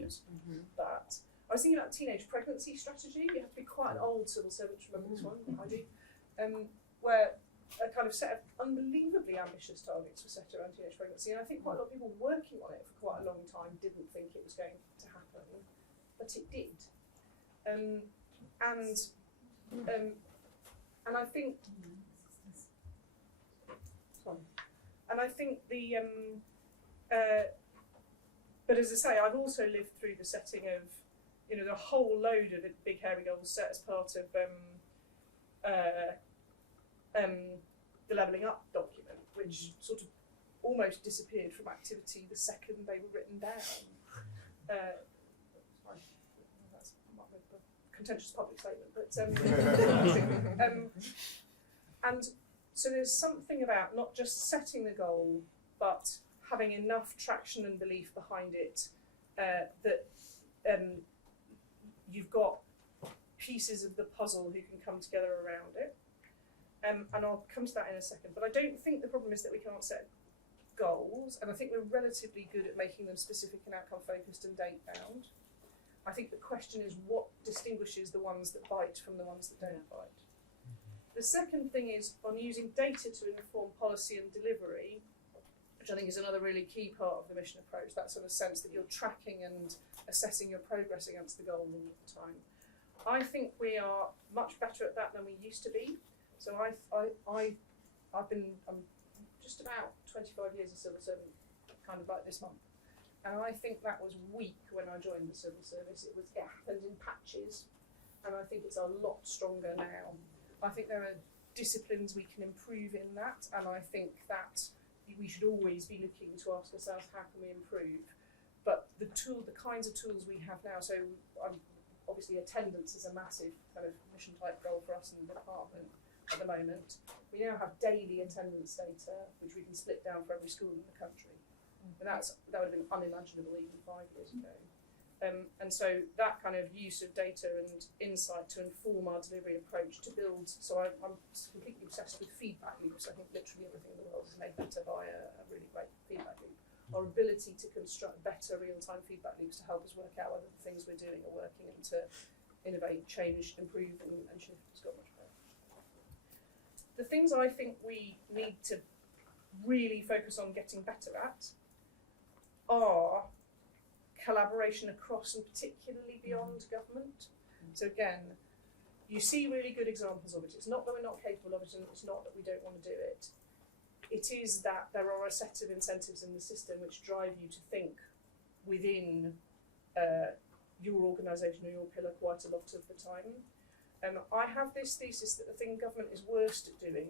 that. I was thinking about teenage pregnancy strategy. You have to be quite an old civil servant to remember this one, I do, where a kind of set of unbelievably ambitious targets were set around teenage pregnancy, and I think quite a lot of people working on it for quite a long time didn't think it was going to happen, but it did. And I think, but as I say, I've also lived through the setting of, the whole load of big hairy goals set as part of the Levelling Up document, which sort of almost disappeared from activity the second they were written down. That's a contentious public statement, but and so there's something about not just setting the goal, but having enough traction and belief behind it that you've got pieces of the puzzle who can come together around it. And I'll come to that in a second. But I don't think the problem is that we can't set goals, and I think we're relatively good at making them specific and outcome focused and date bound. I think the question is what distinguishes the ones that bite from the ones that don't bite. The second thing is on using data to inform policy and delivery, which I think is another really key part of the mission approach, that sort of sense that you're tracking and assessing your progress against the goal all the time. I think we are much better at that than we used to be. So I'm just about 25 years a civil servant, kind of like this month. And I think that was weak when I joined the civil service. It happened in patches, and I think it's a lot stronger now. I think there are disciplines we can improve in that, and I think that we should always be looking to ask ourselves, how can we improve? but the kinds of tools we have now, so obviously attendance is a massive kind of mission type goal for us in the department at the moment. We now have daily attendance data, which we can split down for every school in the country. And that would have been unimaginable even 5 years ago. And so that kind of use of data and insight to inform our delivery approach to build, so I'm completely obsessed with feedback loops. I think literally everything in the world is made better by a really great feedback loop. Our ability to construct better real-time feedback loops to help us work out whether the things we're doing are working and to innovate, change, improve and shift has got much better. The things I think we need to really focus on getting better at are collaboration across and particularly beyond government. So again, you see really good examples of it. It's not that we're not capable of it and it's not that we don't want to do it. It is that there are a set of incentives in the system which drive you to think within your organisation or your pillar quite a lot of the time. I have this thesis that the thing government is worst at doing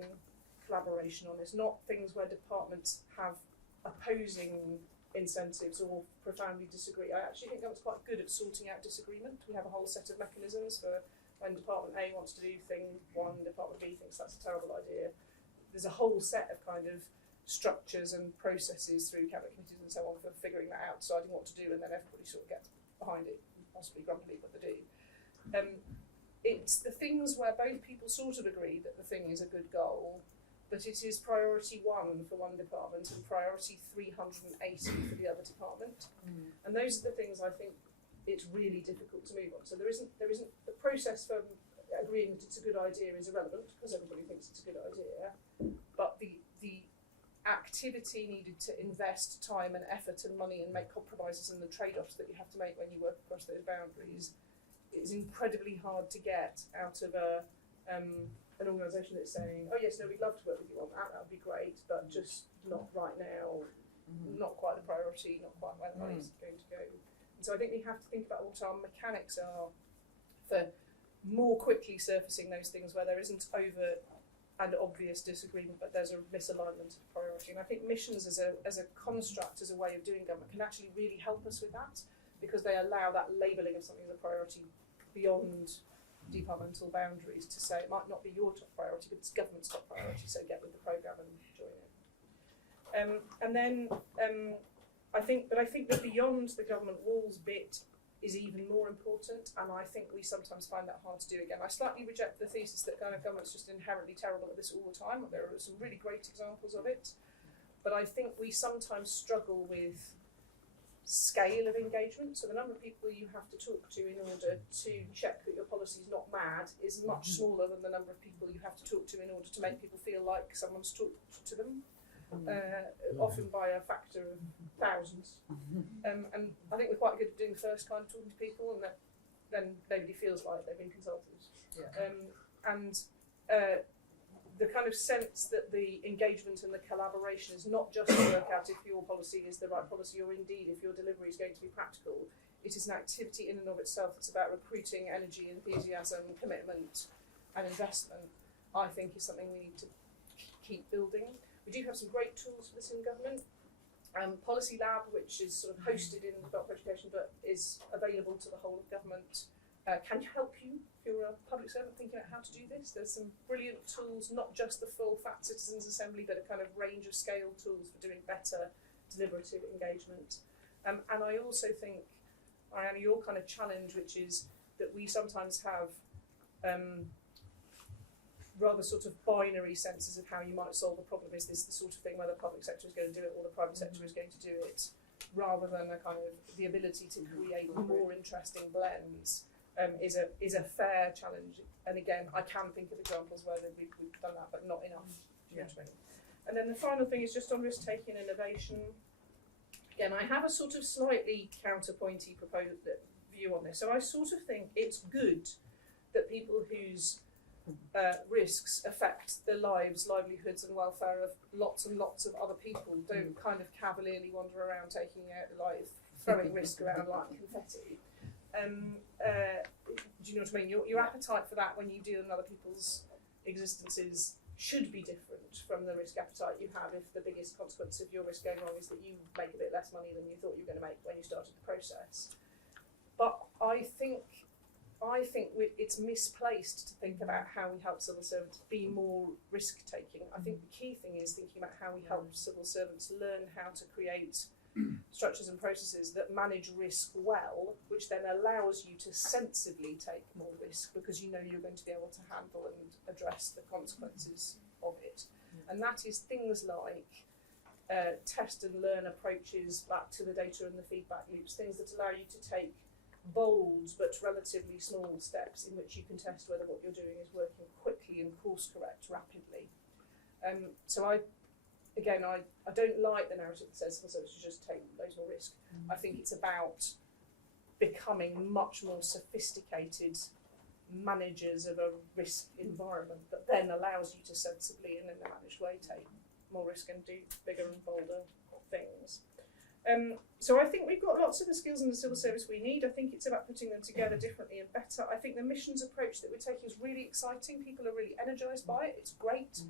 collaboration on is not things where departments have opposing incentives or profoundly disagree. I actually think government's quite good at sorting out disagreement. We have a whole set of mechanisms for when Department A wants to do thing one, Department B thinks that's a terrible idea. There's a whole set of kind of structures and processes through cabinet committees and so on for figuring that out, deciding what to do, and then everybody sort of gets behind it, possibly grumpily, but they do. It's the things where both people sort of agree that the thing is a good goal, but it is priority 1 for one department and priority 380 for the other department. And those are the things I think it's really difficult to move on. So there isn't the process for agreeing that it's a good idea is irrelevant because everybody thinks it's a good idea, but the activity needed to invest time and effort and money and make compromises and the trade-offs that you have to make when you work across those boundaries is incredibly hard to get out of an organisation that's saying, oh yes, no, we'd love to work with you on that, that would be great, but just not right now, not quite the priority, not quite where the money's going to go. And so I think we have to think about what our mechanics are for more quickly surfacing those things where there isn't overt and obvious disagreement, but there's a misalignment of priority. And I think missions as a construct, as a way of doing government, can actually really help us with that, because they allow that labelling of something as a priority beyond departmental boundaries to say it might not be your top priority, but it's government's top priority, so get with the programme and join it. And then I think that beyond the government walls bit is even more important, and I think we sometimes find that hard to do again. I slightly reject the thesis that kind of government's just inherently terrible at this all the time. There are some really great examples of it, but I think we sometimes struggle with scale of engagement. So the number of people you have to talk to in order to check that your policy is not mad is much smaller than the number of people you have to talk to in order to make people feel like someone's talked to them. Often by a factor of thousands. And I think we're quite good at doing the first kind of talking to people, and that then nobody feels like they've been consulted. The kind of sense that the engagement and the collaboration is not just to work out if your policy is the right policy, or indeed if your delivery is going to be practical. It is an activity in and of itself. It's about recruiting energy, enthusiasm, commitment and investment, I think is something we need to keep building. We do have some great tools for this in government. Policy Lab, which is sort of hosted in the Department of Education but is available to the whole of government, can help you if you're a public servant thinking about how to do this. There's some brilliant tools, not just the full fat citizens assembly, but a kind of range of scale tools for doing better deliberative engagement. And I also think, Arianna, your kind of challenge, which is that we sometimes have rather sort of binary senses of how you might solve a problem. Is this the sort of thing where the public sector is going to do it or the private sector is going to do it, rather than a kind of the ability to create more interesting blends is a fair challenge. And again, I can think of examples where we've done that, but not enough. And then the final thing is just on risk-taking and innovation. Again, I have a sort of slightly counterpointy view on this. So I sort of think it's good that people whose risks affect the lives, livelihoods and welfare of lots and lots of other people don't kind of cavalierly wander around throwing risk around like confetti. Do you know what I mean? Your appetite for that when you deal in other people's existences should be different from the risk appetite you have if the biggest consequence of your risk going wrong is that you make a bit less money than you thought you were going to make when you started the process. But I think it's misplaced to think about how we help civil servants be more risk-taking. I think the key thing is thinking about how we help civil servants learn how to create structures and processes that manage risk well, which then allows you to sensibly take more risk because you know you're going to be able to handle and address the consequences of it. And that is things like test and learn approaches back to the data and the feedback loops, things that allow you to take bold but relatively small steps in which you can test whether what you're doing is working quickly and course correct rapidly. So I don't like the narrative that says civil service should just take loads more risk. I think it's about becoming much more sophisticated managers of a risk environment that then allows you to sensibly and in a managed way take more risk and do bigger and bolder things. So I think we've got lots of the skills in the civil service we need. I think it's about putting them together differently and better. I think the missions approach that we're taking is really exciting. People are really energised by it. It's great.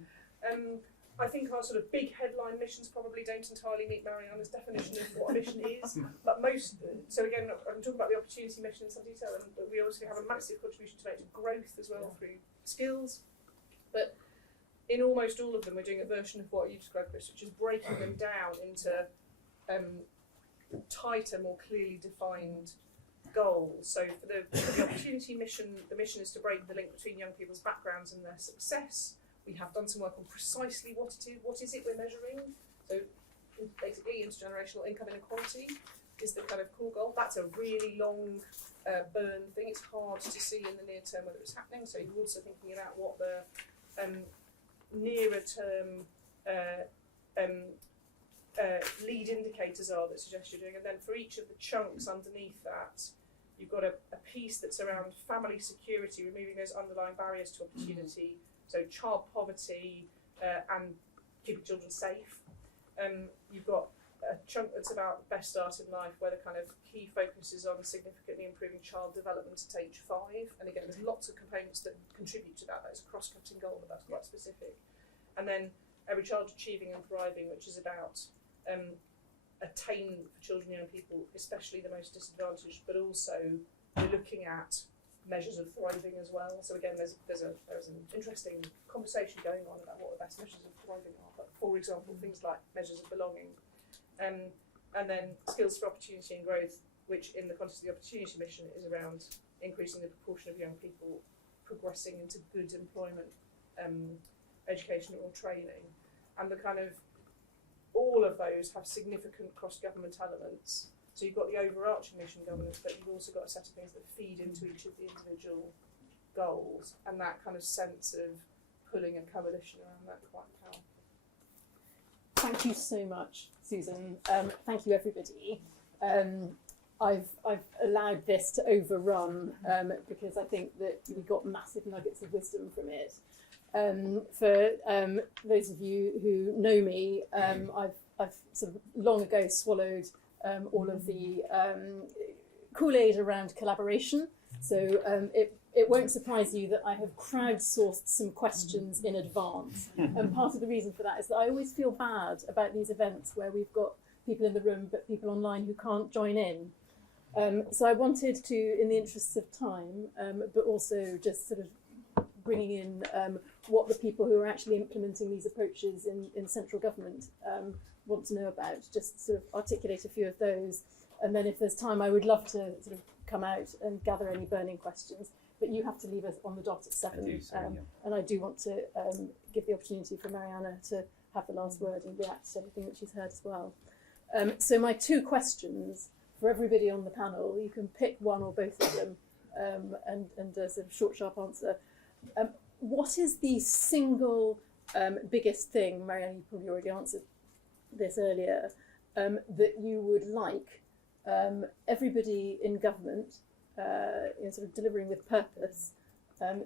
I think our sort of big headline missions probably don't entirely meet Mariana's definition of what a mission is. But so again, I'm talking about the opportunity mission in some detail, and we also have a massive contribution to make to growth as well through skills. But in almost all of them, we're doing a version of what you described, Chris, which is breaking them down into tighter, more clearly defined goals. So for the opportunity mission, the mission is to break the link between young people's backgrounds and their success. We have done some work on precisely what is it we're measuring. So basically, intergenerational income inequality is the kind of core goal. That's a really long burn thing. It's hard to see in the near term whether it's happening. So you're also thinking about what the nearer term lead indicators are that suggest you're doing. And then for each of the chunks underneath that, you've got a piece that's around family security, removing those underlying barriers to opportunity. So child poverty and keeping children safe. You've got a chunk that's about best start in life, where the kind of key focus is on significantly improving child development at age 5. And again, there's lots of components that contribute to that. That's a cross-cutting goal, but that's quite specific. And then every child achieving and thriving, which is about attainment for children and young people, especially the most disadvantaged, but also we're looking at measures of thriving as well. So again, there's an interesting conversation going on about what the best measures of thriving are. But for example, things like measures of belonging, and then skills for opportunity and growth, which in the context of the opportunity mission is around increasing the proportion of young people progressing into good employment, education or training, and the kind of all of those have significant cross-government elements. So you've got the overarching mission governance, but you've also got a set of things that feed into each of the individual goals, and that kind of sense of pulling a coalition around that quite powerful. Thank you so much, Susan. Thank you, everybody. I've allowed this to overrun because I think that we got massive nuggets of wisdom from it. For those of you who know me, I've sort of long ago swallowed all of the Kool-Aid around collaboration. So it won't surprise you that I have crowdsourced some questions in advance. And part of the reason for that is that I always feel bad about these events where we've got people in the room but people online who can't join in. So I wanted to, in the interests of time, but also just sort of bringing in what the people who are actually implementing these approaches in central government want to know about, just sort of articulate a few of those. And then if there's time, I would love to sort of come out and gather any burning questions. But you have to leave us on the dot at 7. And I do want to give the opportunity for Mariana to have the last word and react to everything that she's heard as well. So my 2 questions for everybody on the panel, you can pick one or both of them and a sort of short, sharp answer. What is the single biggest thing, Mariana, you probably already answered this earlier, that you would like everybody in government, in sort of delivering with purpose,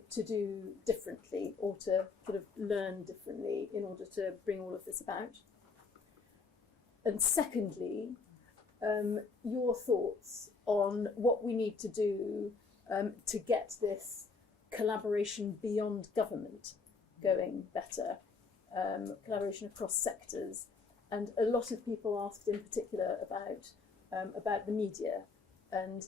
to do differently or to sort of learn differently in order to bring all of this about? And secondly, your thoughts on what we need to do to get this collaboration beyond government going better, collaboration across sectors, and a lot of people asked in particular about the media and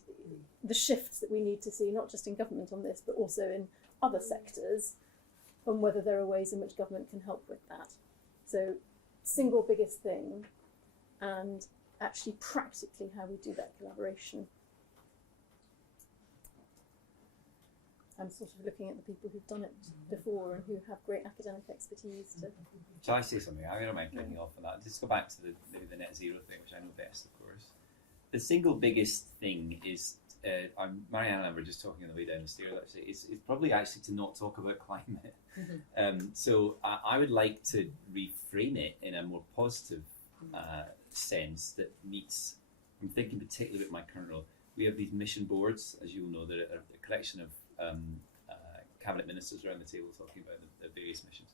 the shifts that we need to see, not just in government on this, but also in other sectors, and whether there are ways in which government can help with that. So, single biggest thing, and actually practically how we do that collaboration. I'm sort of looking at the people who've done it before and who have great academic expertise to... Shall I say something? I don't mind kicking off on that. Just go back to the net zero thing, which I know best, of course. The single biggest thing is, Marianne and I were just talking on the way down the stairs, actually, it's probably actually to not talk about climate. So I would like to reframe it in a more positive sense that meets, I'm thinking particularly about my current role. We have these mission boards, as you will know, that are a collection of cabinet ministers around the table talking about the various missions.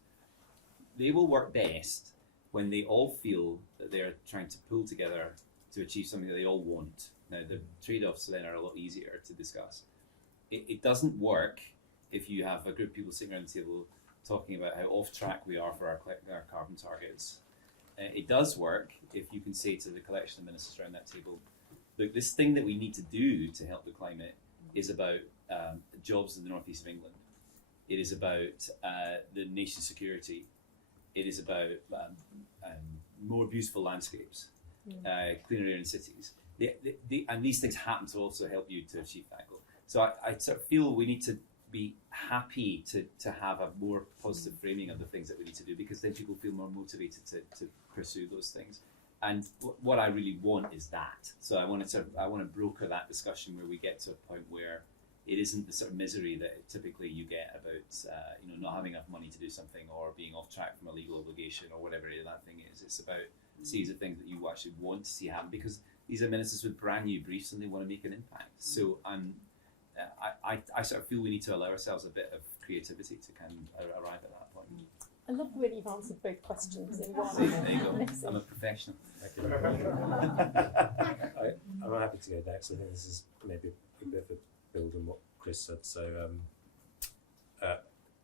They will work best when they all feel that they're trying to pull together to achieve something that they all want. Now, the trade-offs then are a lot easier to discuss. It doesn't work if you have a group of people sitting around the table talking about how off track we are for our carbon targets. It does work if you can say to the collection of ministers around that table, look, this thing that we need to do to help the climate is about jobs in the northeast of England. It is about the nation's security. It is about more beautiful landscapes, cleaner air in cities. And these things happen to also help you to achieve that goal. So I sort of feel we need to be happy to have a more positive framing of the things that we need to do, because then people feel more motivated to pursue those things. And what I really want is that. So I want to broker that discussion where we get to a point where it isn't the sort of misery that typically you get about not having enough money to do something or being off track from a legal obligation or whatever that thing is. It's about a series of things that you actually want to see happen, because these are ministers with brand new briefs and they want to make an impact. So I sort of feel we need to allow ourselves a bit of creativity to kind of arrive at that point. I love the way you've answered both questions in one. See, there you go. I'm a professional. I'm happy to go next. I think this is maybe a bit of a build on what Chris said. So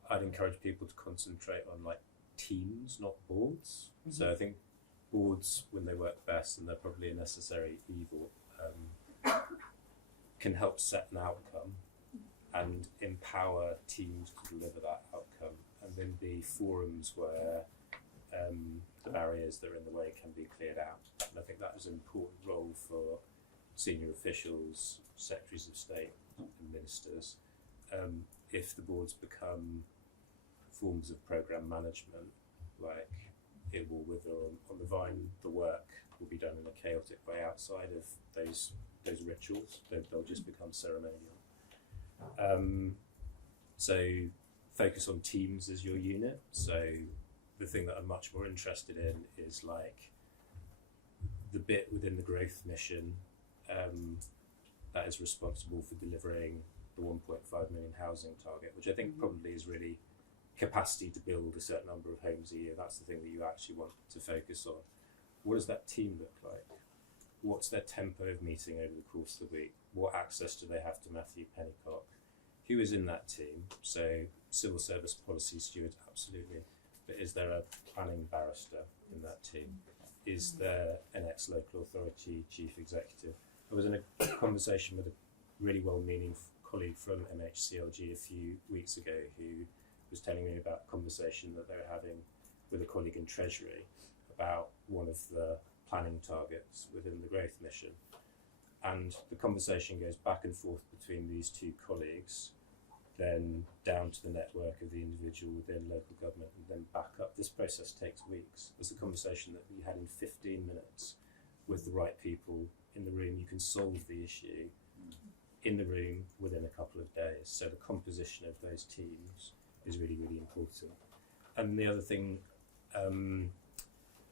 I'd encourage people to concentrate on like teams, not boards. So I think boards, when they work best, and they're probably a necessary evil, can help set an outcome and empower teams to deliver that outcome, and then be forums where the barriers that are in the way can be cleared out. And I think that is an important role for senior officials, secretaries of state and ministers. If the boards become forms of programme management, like it will wither on the vine, the work will be done in a chaotic way outside of those rituals. They'll just become ceremonial. So focus on teams as your unit. So the thing that I'm much more interested in is like the bit within the growth mission that is responsible for delivering the 1.5 million housing target, which I think probably is really capacity to build a certain number of homes a year. That's the thing that you actually want to focus on. What does that team look like? What's their tempo of meeting over the course of the week? What access do they have to Matthew Pennycock? Who is in that team? So civil service policy steward, absolutely. But is there a planning barrister in that team? Is there an ex-local authority chief executive? I was in a conversation with a really well-meaning colleague from MHCLG a few weeks ago who was telling me about a conversation that they were having with a colleague in Treasury about one of the planning targets within the growth mission. And the conversation goes back and forth between these two colleagues, then down to the network of the individual within local government, and then back up. This process takes weeks. It's a conversation that we had in 15 minutes with the right people in the room. You can solve the issue in the room within a couple of days. So the composition of those teams is really, really important. And the other thing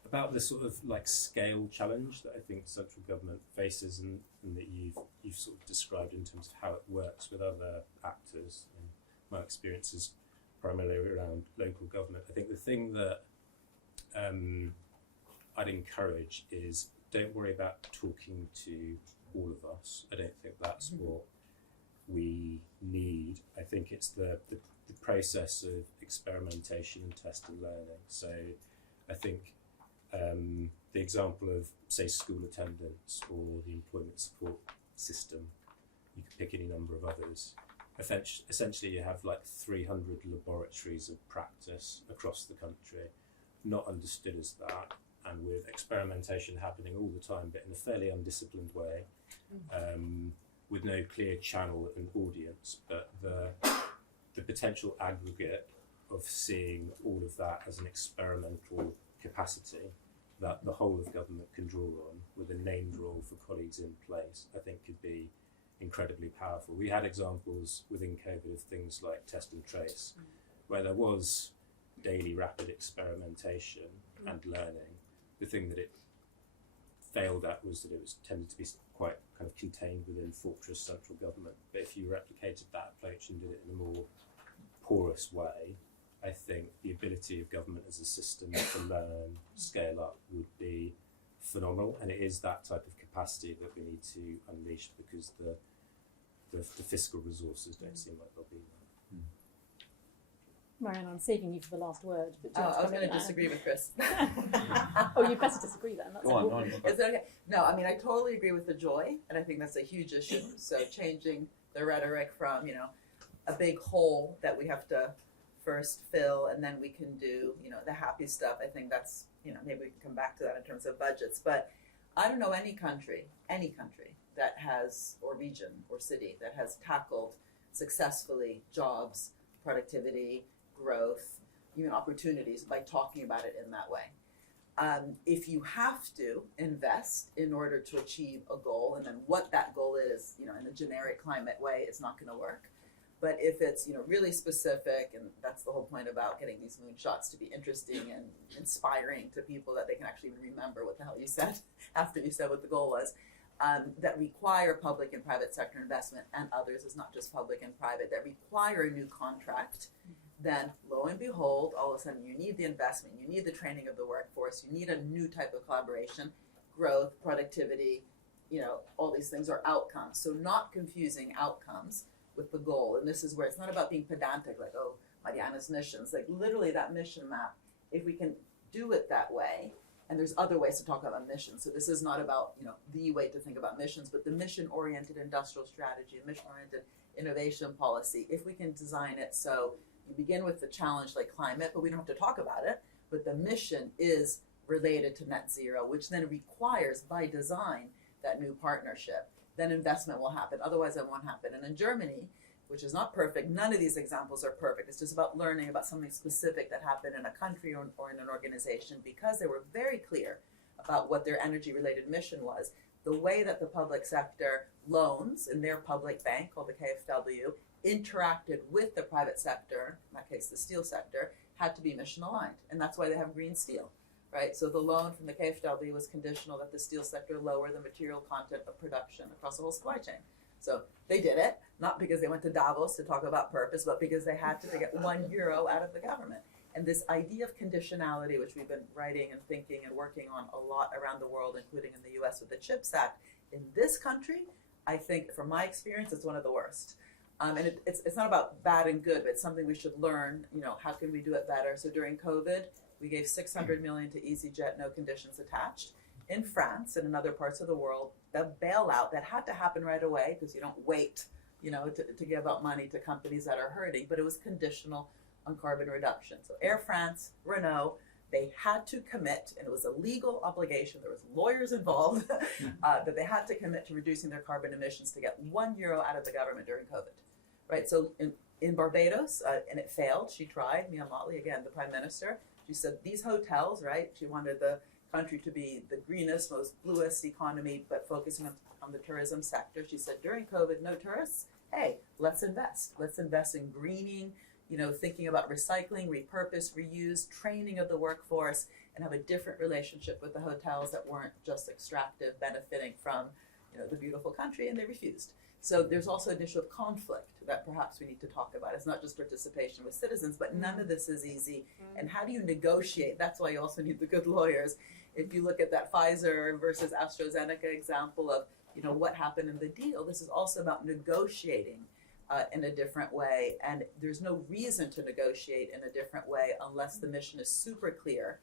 about the sort of like scale challenge that I think central government faces, and that you've sort of described in terms of how it works with other actors, and my experience is primarily around local government. I think the thing that I'd encourage is don't worry about talking to all of us. I don't think that's what we need. I think it's the process of experimentation and test and learning. So I think the example of, say, school attendance or the employment support system, you could pick any number of others. Essentially, you have like 300 laboratories of practice across the country, not understood as that, and with experimentation happening all the time, but in a fairly undisciplined way, with no clear channel and audience. But the potential aggregate of seeing all of that as an experimental capacity that the whole of government can draw on, with a named role for colleagues in place, I think could be incredibly powerful. We had examples within COVID of things like test and trace, where there was daily rapid experimentation and learning. The thing that it failed at was that it was tended to be quite kind of contained within fortress central government. But if you replicated that approach and did it in a more porous way, I think the ability of government as a system to learn, scale up would be phenomenal, and it is that type of capacity that we need to unleash, because the fiscal resources don't seem like they'll be there. Marianne, I'm saving you for the last word. But I was going to disagree with Chris. Oh, you better disagree then. That's Go on. Is that okay? No, I mean, I totally agree with the joy, and I think that's a huge issue. So changing the rhetoric from, a big hole that we have to first fill, and then we can do, the happy stuff. I think that's, maybe we can come back to that in terms of budgets. But I don't know any country that has, or region or city that has tackled successfully jobs, productivity, growth, even opportunities by talking about it in that way. If you have to invest in order to achieve a goal, and then what that goal is, in a generic climate way, it's not going to work. But if it's, really specific, and that's the whole point about getting these moonshots to be interesting and inspiring to people, that they can actually remember what the hell you said after you said what the goal was, that require public and private sector investment, and others, is not just public and private, that require a new contract, then lo and behold, all of a sudden you need the investment, you need the training of the workforce, you need a new type of collaboration, growth, productivity, all these things are outcomes. So not confusing outcomes with the goal. And this is where it's not about being pedantic, like, oh, Mariana's missions, like literally that mission map, if we can do it that way, and there's other ways to talk about missions. So this is not about, the way to think about missions, but the mission-oriented industrial strategy, mission-oriented innovation policy, if we can design it so you begin with the challenge like climate, but we don't have to talk about it, but the mission is related to net zero, which then requires by design that new partnership. Then investment will happen, otherwise it won't happen. And in Germany, which is not perfect, none of these examples are perfect. It's just about learning about something specific that happened in a country or in an organization, because they were very clear about what their energy-related mission was. The way that the public sector loans in their public bank, called the KfW, interacted with the private sector, in that case the steel sector, had to be mission aligned. And that's why they have green steel, right? So the loan from the KfW was conditional that the steel sector lower the material content of production across the whole supply chain. So they did it, not because they went to Davos to talk about purpose, but because they had to get €1 out of the government. And this idea of conditionality, which we've been writing and thinking and working on a lot around the world, including in the US with the CHIPS Act, in this country, I think from my experience, it's one of the worst. And it's not about bad and good, but it's something we should learn, how can we do it better? So during COVID, we gave $600 million to EasyJet, no conditions attached. In France and in other parts of the world, the bailout that had to happen right away, because you don't wait, to give out money to companies that are hurting, but it was conditional on carbon reduction. So Air France, Renault, they had to commit, and it was a legal obligation, there was lawyers involved, that they had to commit to reducing their carbon emissions to get €1 out of the government during COVID, right? So in Barbados, and it failed, she tried, Mia Mottley, again, the Prime Minister, she said these hotels, right, she wanted the country to be the greenest, most bluest economy, but focusing on the tourism sector. She said during COVID, no tourists, hey, let's invest in greening, thinking about recycling, repurpose, reuse, training of the workforce, and have a different relationship with the hotels that weren't just extractive, benefiting from, the beautiful country, and they refused. So there's also an issue of conflict that perhaps we need to talk about. It's not just participation with citizens, but none of this is easy. And how do you negotiate? That's why you also need the good lawyers. If you look at that Pfizer versus AstraZeneca example of, what happened in the deal, this is also about negotiating in a different way, and there's no reason to negotiate in a different way unless the mission is super clear.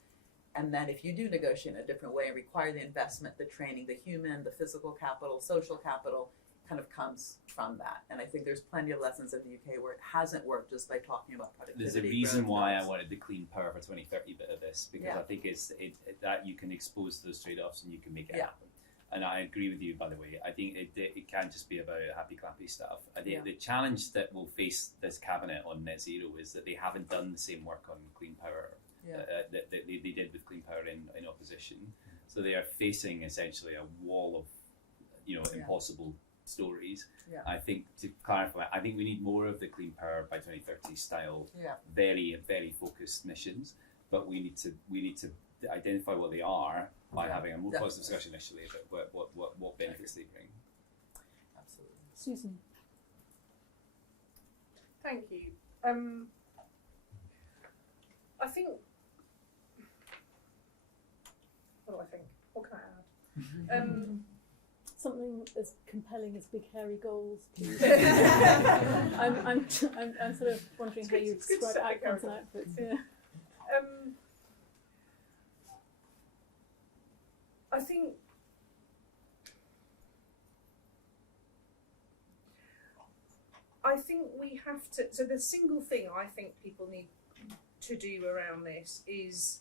And then if you do negotiate in a different way and require the investment, the training, the human, the physical capital, social capital, kind of comes from that. And I think there's plenty of lessons in the UK where it hasn't worked just by talking about productivity. There's a reason growth, why I jobs. wanted the Clean Power for 2030 bit of this, because Yeah. I think it's that you can expose those trade-offs and you can make it Yeah. happen. And I agree with you, by the way. I think it can't just be about happy clappy stuff. I think the challenge that will face this cabinet on net zero is that they haven't done the same work on clean power that they did with clean power in opposition. So they are facing essentially a wall of impossible stories. Yeah. I think, to clarify, I think we need more of the clean power by 2030 style, Yeah. very, very focused missions. But we need to identify what they are by having a more positive discussion initially about what benefits they bring. Absolutely. Susan. Thank you. I think. What do I think? What can I add? Something as compelling as big hairy goals, please. I'm sort of wondering how you It's good to describe set big hairy outcomes and outputs. Yeah. I think we have to. So the single thing I think people need to do around this is.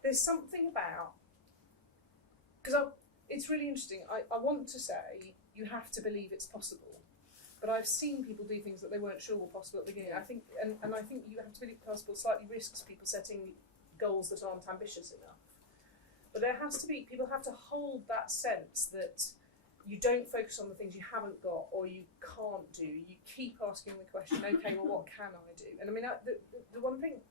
There's something about, because it's really interesting. I want to say you have to believe it's possible, but I've seen people do things that they weren't sure were possible at the beginning. I think, and I think you have to believe it's possible slightly risks people setting goals that aren't ambitious enough. But there has to be, people have to hold that sense that you don't focus on the things you haven't got or you can't do. You keep asking the question, okay, well, what can I do? And I mean, the one thing.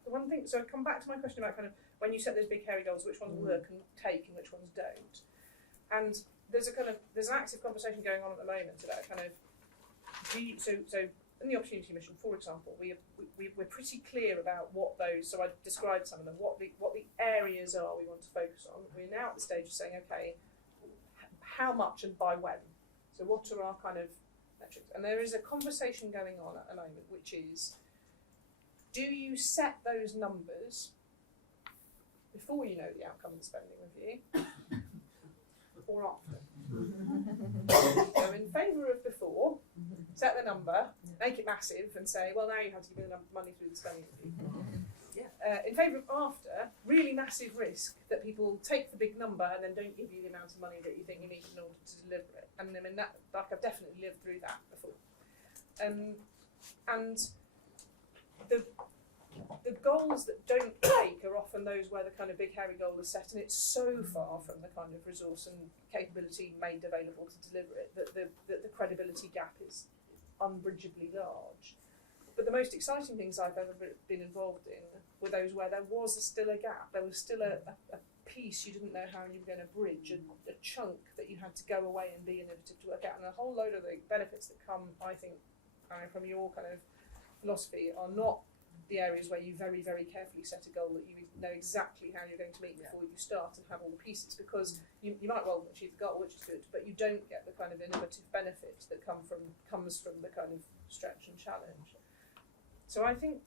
So I come back to my question about kind of when you set those big hairy goals, which ones work and take and which ones don't. And there's an active conversation going on at the moment about kind of, so in the opportunity mission, for example, we're pretty clear about what those. So I described some of them. What the areas are we want to focus on. We're now at the stage of saying, okay, how much and by when? So what are our kind of metrics? And there is a conversation going on at the moment, which is, do you set those numbers before you know the outcome of the spending review, or after? So in favour of before, set the number, make it massive, and say, well, now you have to give me the money through the spending review. In favour of after, really massive risk that people take the big number and then don't give you the amount of money that you think you need in order to deliver it. And I mean, that, like, I've definitely lived through that before. And the goals that don't take are often those where the kind of big hairy goal is set, and it's so far from the kind of resource and capability made available to deliver it that the credibility gap is unbridgeably large. But the most exciting things I've ever been involved in were those where there was still a gap, there was still a piece you didn't know how you were going to bridge, a chunk that you had to go away and be innovative to work out. And a whole load of the benefits that come, I think, from your kind of philosophy are not the areas where you very, very carefully set a goal that you know exactly how you're going to meet before you start and have all the pieces, because you might well achieve the goal, which is good, but you don't get the kind of innovative benefit that comes from the kind of stretch and challenge. So I think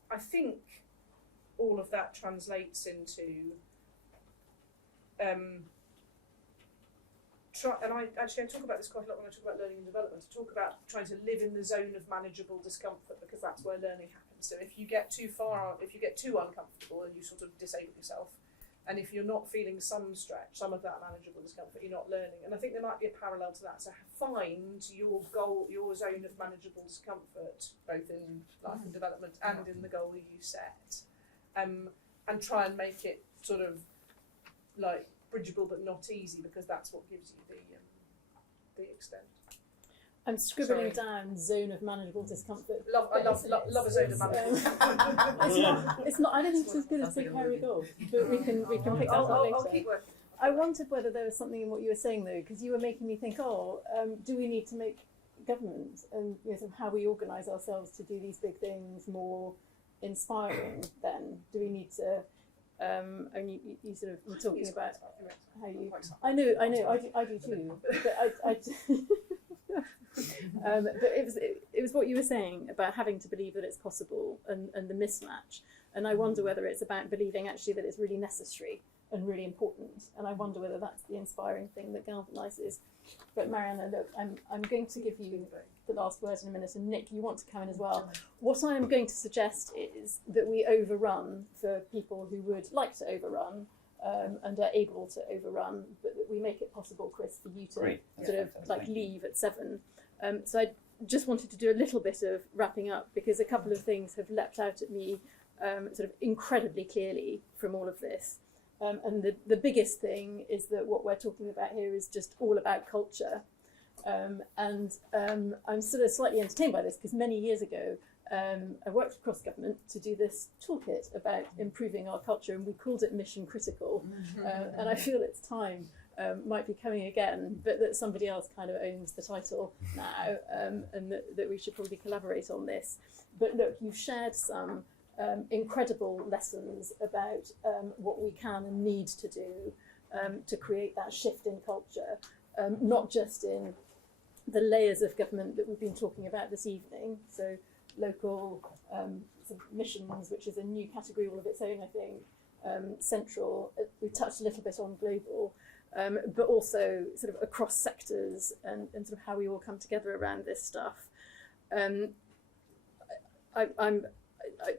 all of that translates into and I talk about this quite a lot when I talk about learning and development. I talk about trying to live in the zone of manageable discomfort, because that's where learning happens. So if you get too far, if you get too uncomfortable, and you sort of disable yourself, and if you're not feeling some stretch, some of that manageable discomfort, you're not learning. And I think there might be a parallel to that. So find your goal, your zone of manageable discomfort, both in life and development and in the goal you set, and try and make it sort of like bridgeable but not easy, because that's what gives you the extent. I'm scribbling down zone of manageable discomfort. I love a zone of manageable. It's not. I don't think it's as good as big hairy goal, but we can pick that up later. I'll keep working. I wondered whether there was something in what you were saying though, because you were making me think. Do we need to make government and sort of how we organise ourselves to do these big things more inspiring? Then do we need to And you sort of were talking about how you. I know, I do too. But but it was what you were saying about having to believe that it's possible and the mismatch. And I wonder whether it's about believing actually that it's really necessary and really important. And I wonder whether that's the inspiring thing that galvanises. But Mariana, look, I'm going to give you the last word in a minute, and Nick, you want to come in as well. What I am going to suggest is that we overrun for people who would like to overrun and are able to overrun, but that we make it possible, Chris, for you to sort of like leave at 7. So I just wanted to do a little bit of wrapping up, because a couple of things have leapt out at me sort of incredibly clearly from all of this. And the biggest thing is that what we're talking about here is just all about culture. And I'm sort of slightly entertained by this, because many years ago I worked across government to do this toolkit about improving our culture, and we called it Mission Critical. And I feel it's time, might be coming again, but that somebody else kind of owns the title now, and that we should probably collaborate on this. But look, you've shared some incredible lessons about what we can and need to do to create that shift in culture, not just in the layers of government that we've been talking about this evening, so local sort of missions, which is a new category all of its own, I think, central, we touched a little bit on global, but also sort of across sectors and sort of how we all come together around this stuff.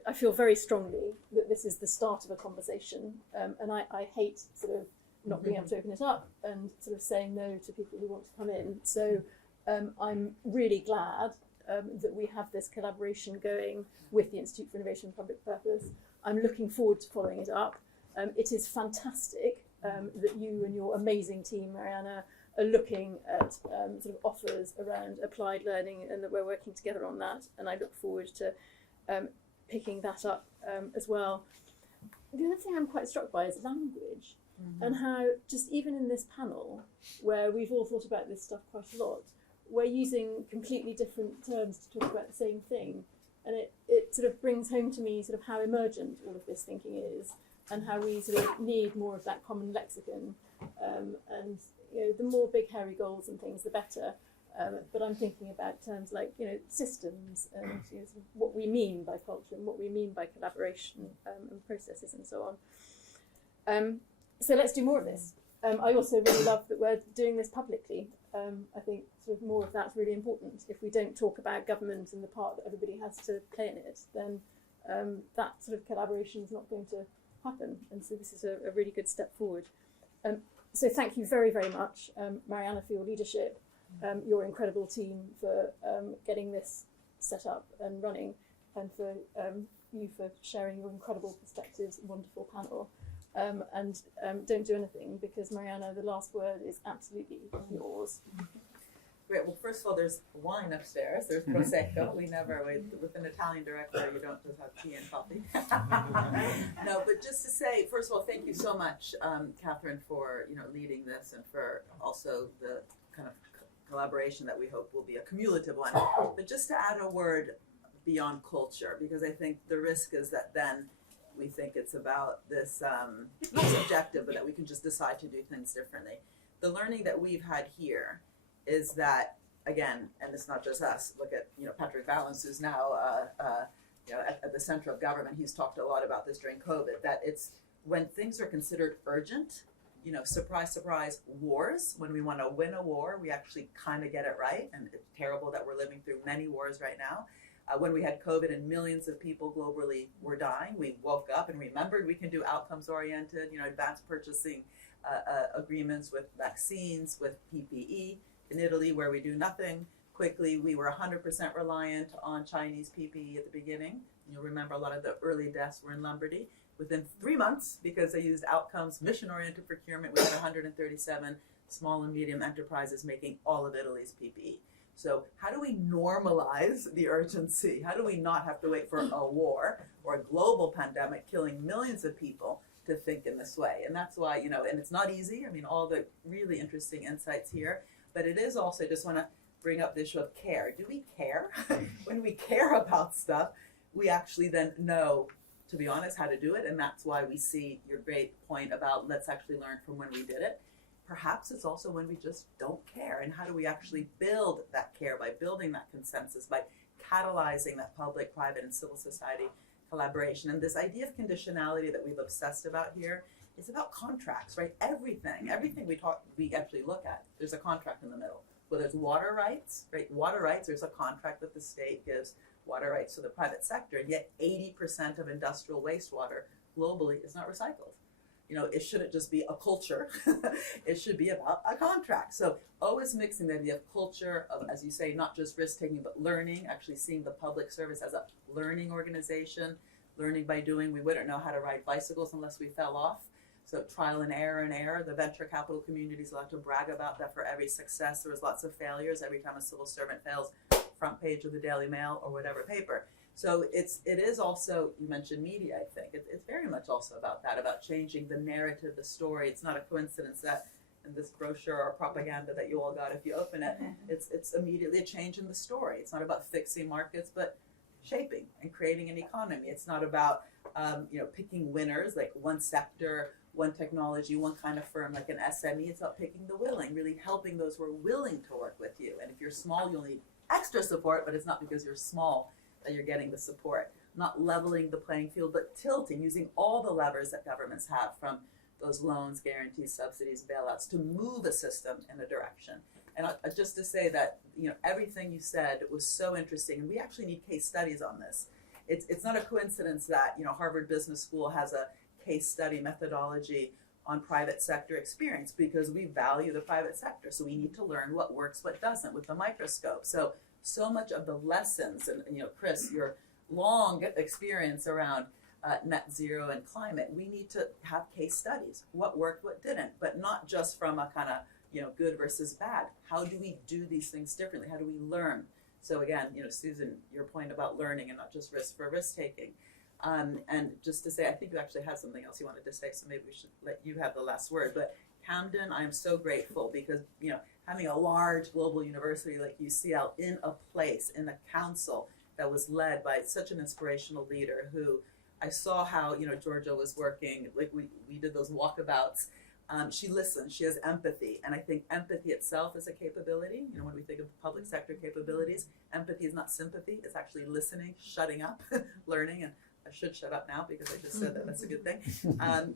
I feel very strongly that this is the start of a conversation, and I hate sort of not being able to open it up and sort of saying no to people who want to come in. So I'm really glad that we have this collaboration going with the Institute for Innovation and Public Purpose. I'm looking forward to following it up. It is fantastic that you and your amazing team, Mariana, are looking at sort of offers around applied learning, and that we're working together on that. And I look forward to picking that up as well. The other thing I'm quite struck by is language, and how just even in this panel, where we've all thought about this stuff quite a lot, we're using completely different terms to talk about the same thing. And it sort of brings home to me sort of how emergent all of this thinking is, and how we sort of need more of that common lexicon. And you know, the more big hairy goals and things, the better. But I'm thinking about terms like, you know, systems and you know, sort of what we mean by culture and what we mean by collaboration and processes and so on. So let's do more of this. I also really love that we're doing this publicly. I think sort of more of that's really important. If we don't talk about government and the part that everybody has to play in it, then that sort of collaboration is not going to happen. And so this is a really good step forward. So thank you very, very much, Mariana, for your leadership, your incredible team for getting this set up and running, and for you for sharing your incredible perspectives, wonderful panel. And don't do anything, because Mariana, the last word is absolutely yours. Great. Well, first of all, there's wine upstairs. There's Prosecco. We never, with an Italian director, you don't just have tea and coffee. No, but just to say, first of all, thank you so much, Catherine, for leading this, and for also the kind of collaboration that we hope will be a cumulative one. But just to add a word beyond culture, because I think the risk is that then we think it's about this, not subjective, but that we can just decide to do things differently. The learning that we've had here is that, again, and it's not just us, look at Patrick Vallance, who's now at the center of government. He's talked a lot about this during COVID, that it's when things are considered urgent, surprise, surprise, wars, when we want to win a war, we actually kind of get it right. And it's terrible that we're living through many wars right now. When we had COVID and millions of people globally were dying, we woke up and remembered we can do outcomes-oriented, advanced purchasing agreements with vaccines, with PPE. In Italy, where we do nothing quickly, we were 100% reliant on Chinese PPE at the beginning. You'll remember a lot of the early deaths were in Lombardy. Within 3 months, because they used outcomes, mission-oriented procurement, we had 137 small and medium enterprises making all of Italy's PPE. So how do we normalize the urgency? How do we not have to wait for a war or a global pandemic killing millions of people to think in this way? And that's why, and it's not easy. I mean, all the really interesting insights here, but it is also, I just want to bring up the issue of care. Do we care? When we care about stuff, we actually then know to be honest, how to do it, and that's why we see your great point about let's actually learn from when we did it. Perhaps it's also when we just don't care, and how do we actually build that care by building that consensus, by catalyzing that public, private, and civil society collaboration. And this idea of conditionality that we've obsessed about here is about contracts, right? Everything we actually look at, there's a contract in the middle. Whether it's water rights, right? Water rights, there's a contract that the state gives water rights to the private sector, and yet 80% of industrial wastewater globally is not recycled. You know, it shouldn't just be a culture. It should be about a contract. So always mixing the idea of culture, of, as you say, not just risk-taking, but learning, actually seeing the public service as a learning organization, learning by doing. We wouldn't know how to ride bicycles unless we fell off. So trial and error. The venture capital community is allowed to brag about that for every success. There was lots of failures. Every time a civil servant fails, front page of the Daily Mail or whatever paper. So it is also, you mentioned media, I think. It's very much also about that, about changing the narrative, the story. It's not a coincidence that in this brochure or propaganda that you all got, if you open it, it's immediately a change in the story. It's not about fixing markets, but shaping and creating an economy. It's not about picking winners, like one sector, one technology, one kind of firm, like an SME. It's about picking the willing, really helping those who are willing to work with you. And if you're small, you'll need extra support, but it's not because you're small that you're getting the support. Not leveling the playing field, but tilting, using all the levers that governments have, from those loans, guarantees, subsidies, bailouts, to move a system in a direction. And just to say that, everything you said was so interesting, and we actually need case studies on this. It's not a coincidence that, Harvard Business School has a case study methodology on private sector experience, because we value the private sector. So we need to learn what works, what doesn't, with the microscope. So much of the lessons, and Chris, your long experience around net zero and climate, we need to have case studies. What worked, what didn't, but not just from a kind of, good versus bad. How do we do these things differently? How do we learn? So again, Susan, your point about learning and not just risk for risk taking. And just to say, I think you actually had something else you wanted to say, so maybe we should let you have the last word. But Camden, I am so grateful because, having a large global university like UCL in a place, in a council that was led by such an inspirational leader who I saw how, Georgia was working, like we did those walkabouts. She listens, she has empathy, and I think empathy itself is a capability. When we think of public sector capabilities, empathy is not sympathy, it's actually listening, shutting up, learning, and I should shut up now because I just said that, that's a good thing.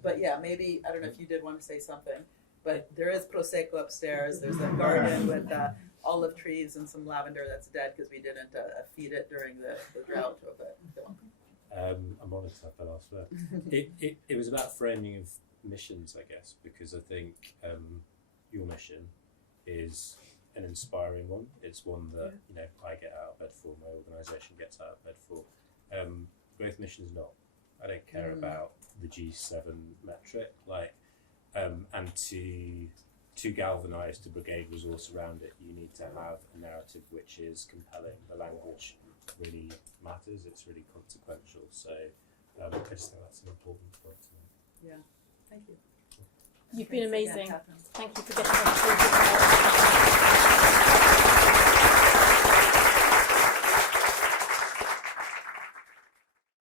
But yeah, maybe, I don't know if you did want to say something, but there is Prosecco upstairs, there's a garden with olive trees and some lavender that's dead because we didn't feed it during the drought. I'm honoured to have the last word. It was about framing of missions, I guess, because I think your mission is an inspiring one. It's one that I get out of bed for, my organisation gets out of bed for. Growth mission is not. I don't care about the G7 metric, and to galvanise, to brigade resource around it, you need to have a narrative which is compelling. The language really matters. It's really consequential. So I just think that's an important point to make. Yeah. Thank you. You've been amazing. Again, Thank you for getting us through.